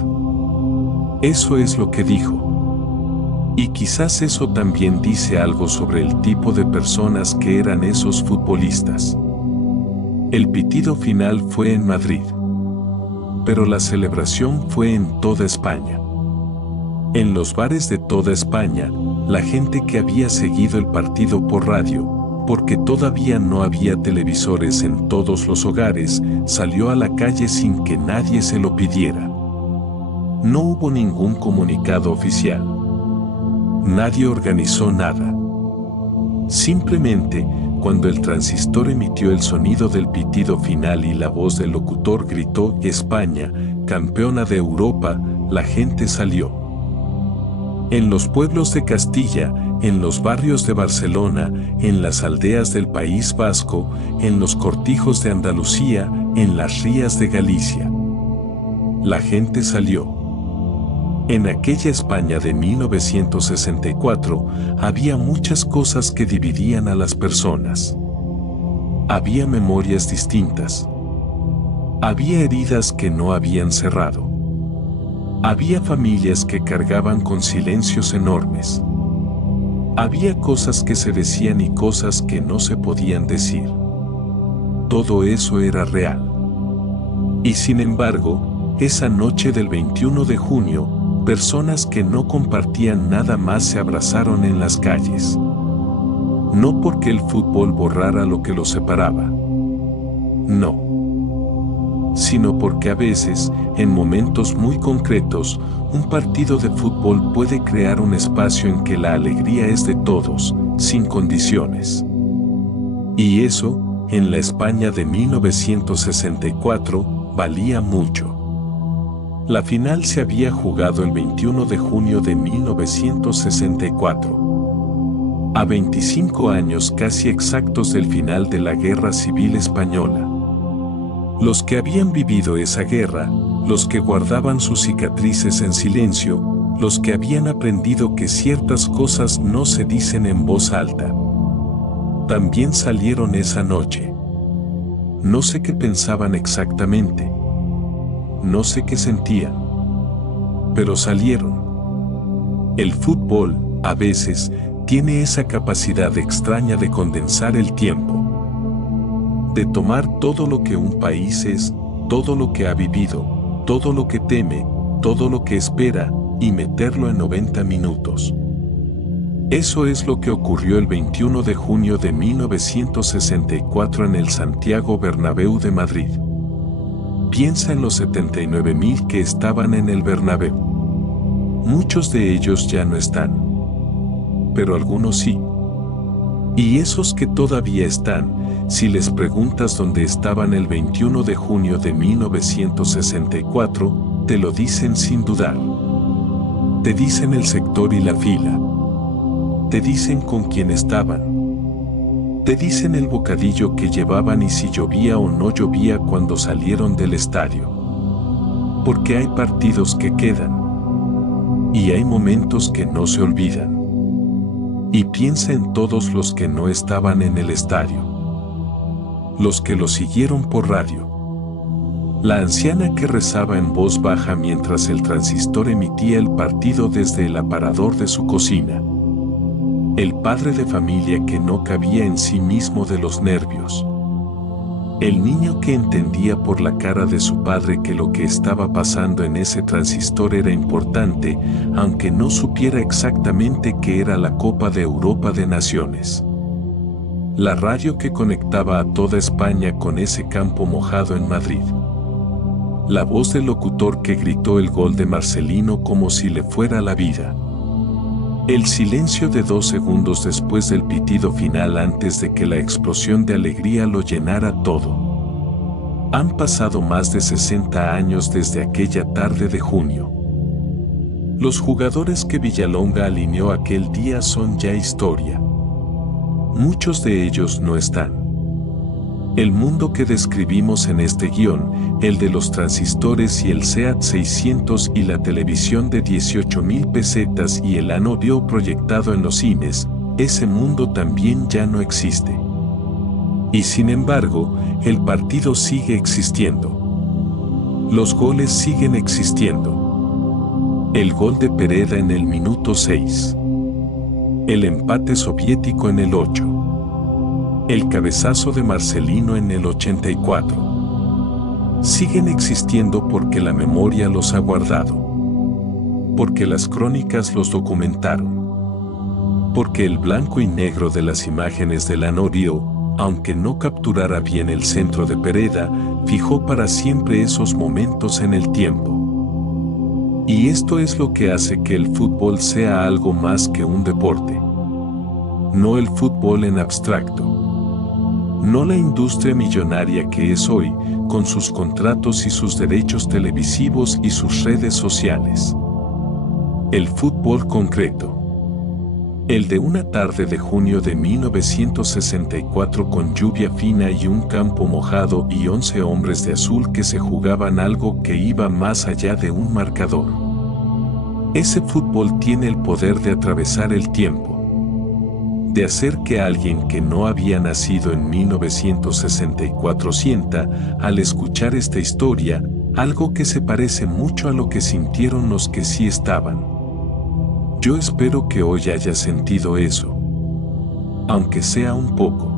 Eso es lo que dijo. Y quizás eso también dice algo sobre el tipo de personas que eran esos futbolistas. El pitido final fue en Madrid. Pero la celebración fue en toda España. En los bares de toda España, la gente que había seguido el partido por radio, porque todavía no había televisores en todos los hogares, salió a la calle sin que nadie se lo pidiera. No hubo ningún comunicado oficial. Nadie organizó nada. Simplemente, cuando el transistor emitió el sonido del pitido final y la voz del locutor gritó «España, campeona de Europa», la gente salió. En los pueblos de Castilla, en los barrios de Barcelona, en las aldeas del País Vasco, en los cortijos de Andalucía, en las rías de Galicia. La gente salió. En aquella España de 1964 había muchas cosas que dividían a las personas. Había memorias distintas. Había heridas que no habían cerrado. Había familias que cargaban con silencios enormes. Había cosas que se decían y cosas que no se podían decir. Todo eso era real. Y sin embargo, esa noche del 21 de junio, personas que no compartían nada más se abrazaron en las calles. No porque el fútbol borrara lo que los separaba. No. Sino porque a veces, en momentos muy concretos, un partido de fútbol puede crear un espacio en que la alegría es de todos, sin condiciones. Y eso, en la España de 1964, valía mucho. La final se había jugado el 21 de junio de 1964. A 25 años casi exactos del final de la Guerra Civil Española. Los que habían vivido esa guerra, los que guardaban sus cicatrices en silencio, los que habían aprendido que ciertas cosas no se dicen en voz alta, también salieron esa noche. No sé qué pensaban exactamente. No sé qué sentían. Pero salieron. El fútbol, a veces, tiene esa capacidad extraña de condensar el tiempo. De tomar todo lo que un país es, todo lo que ha vivido, todo lo que teme, todo lo que espera, y meterlo en 90 minutos. Eso es lo que ocurrió el 21 de junio de 1964 en el Santiago Bernabéu de Madrid. Piensa en los 79,000 que estaban en el Bernabéu. Muchos de ellos ya no están. Pero algunos sí. Y esos que todavía están, si les preguntas dónde estaban el 21 de junio de 1964, te lo dicen sin dudar. Te dicen el sector y la fila. Te dicen con quién estaban. Te dicen el bocadillo que llevaban y si llovía o no llovía cuando salieron del estadio. Porque hay partidos que quedan. Y hay momentos que no se olvidan. Y piensa en todos los que no estaban en el estadio. Los que lo siguieron por radio. La anciana que rezaba en voz baja mientras el transistor emitía el partido desde el aparador de su cocina. El padre de familia que no cabía en sí mismo de los nervios. El niño que entendía por la cara de su padre que lo que estaba pasando en ese transistor era importante, aunque no supiera exactamente qué era la Copa de Europa de Naciones. La radio que conectaba a toda España con ese campo mojado en Madrid. La voz del locutor que gritó el gol de Marcelino como si le fuera la vida. El silencio de 2 segundos después del pitido final antes de que la explosión de alegría lo llenara todo. Han pasado más de 60 años desde aquella tarde de junio. Los jugadores que Villalonga alineó aquel día son ya historia. Muchos de ellos no están. El mundo que describimos en este guión, el de los transistores y el SEAT 600 y la televisión de 18,000 pesetas y el anuncio proyectado en los cines, ese mundo también ya no existe. Y sin embargo, el partido sigue existiendo. Los goles siguen existiendo. El gol de Pereda en el minuto 6. El empate soviético en el 8. El cabezazo de Marcelino en el 84. Siguen existiendo porque la memoria los ha guardado. Porque las crónicas los documentaron. Porque el blanco y negro de las imágenes del anuncio, aunque no capturara bien el centro de Pereda, fijó para siempre esos momentos en el tiempo. Y esto es lo que hace que el fútbol sea algo más que un deporte. No el fútbol en abstracto. No la industria millonaria que es hoy, con sus contratos y sus derechos televisivos y sus redes sociales. El fútbol concreto. El de una tarde de junio de 1964 con lluvia fina y un campo mojado y 11 hombres de azul que se jugaban algo que iba más allá de un marcador. Ese fútbol tiene el poder de atravesar el tiempo. de hacer que alguien que no había nacido en 1964 sienta, al escuchar esta historia, algo que se parece mucho a lo que sintieron los que sí estaban. Yo espero que hoy hayas sentido eso, aunque sea un poco.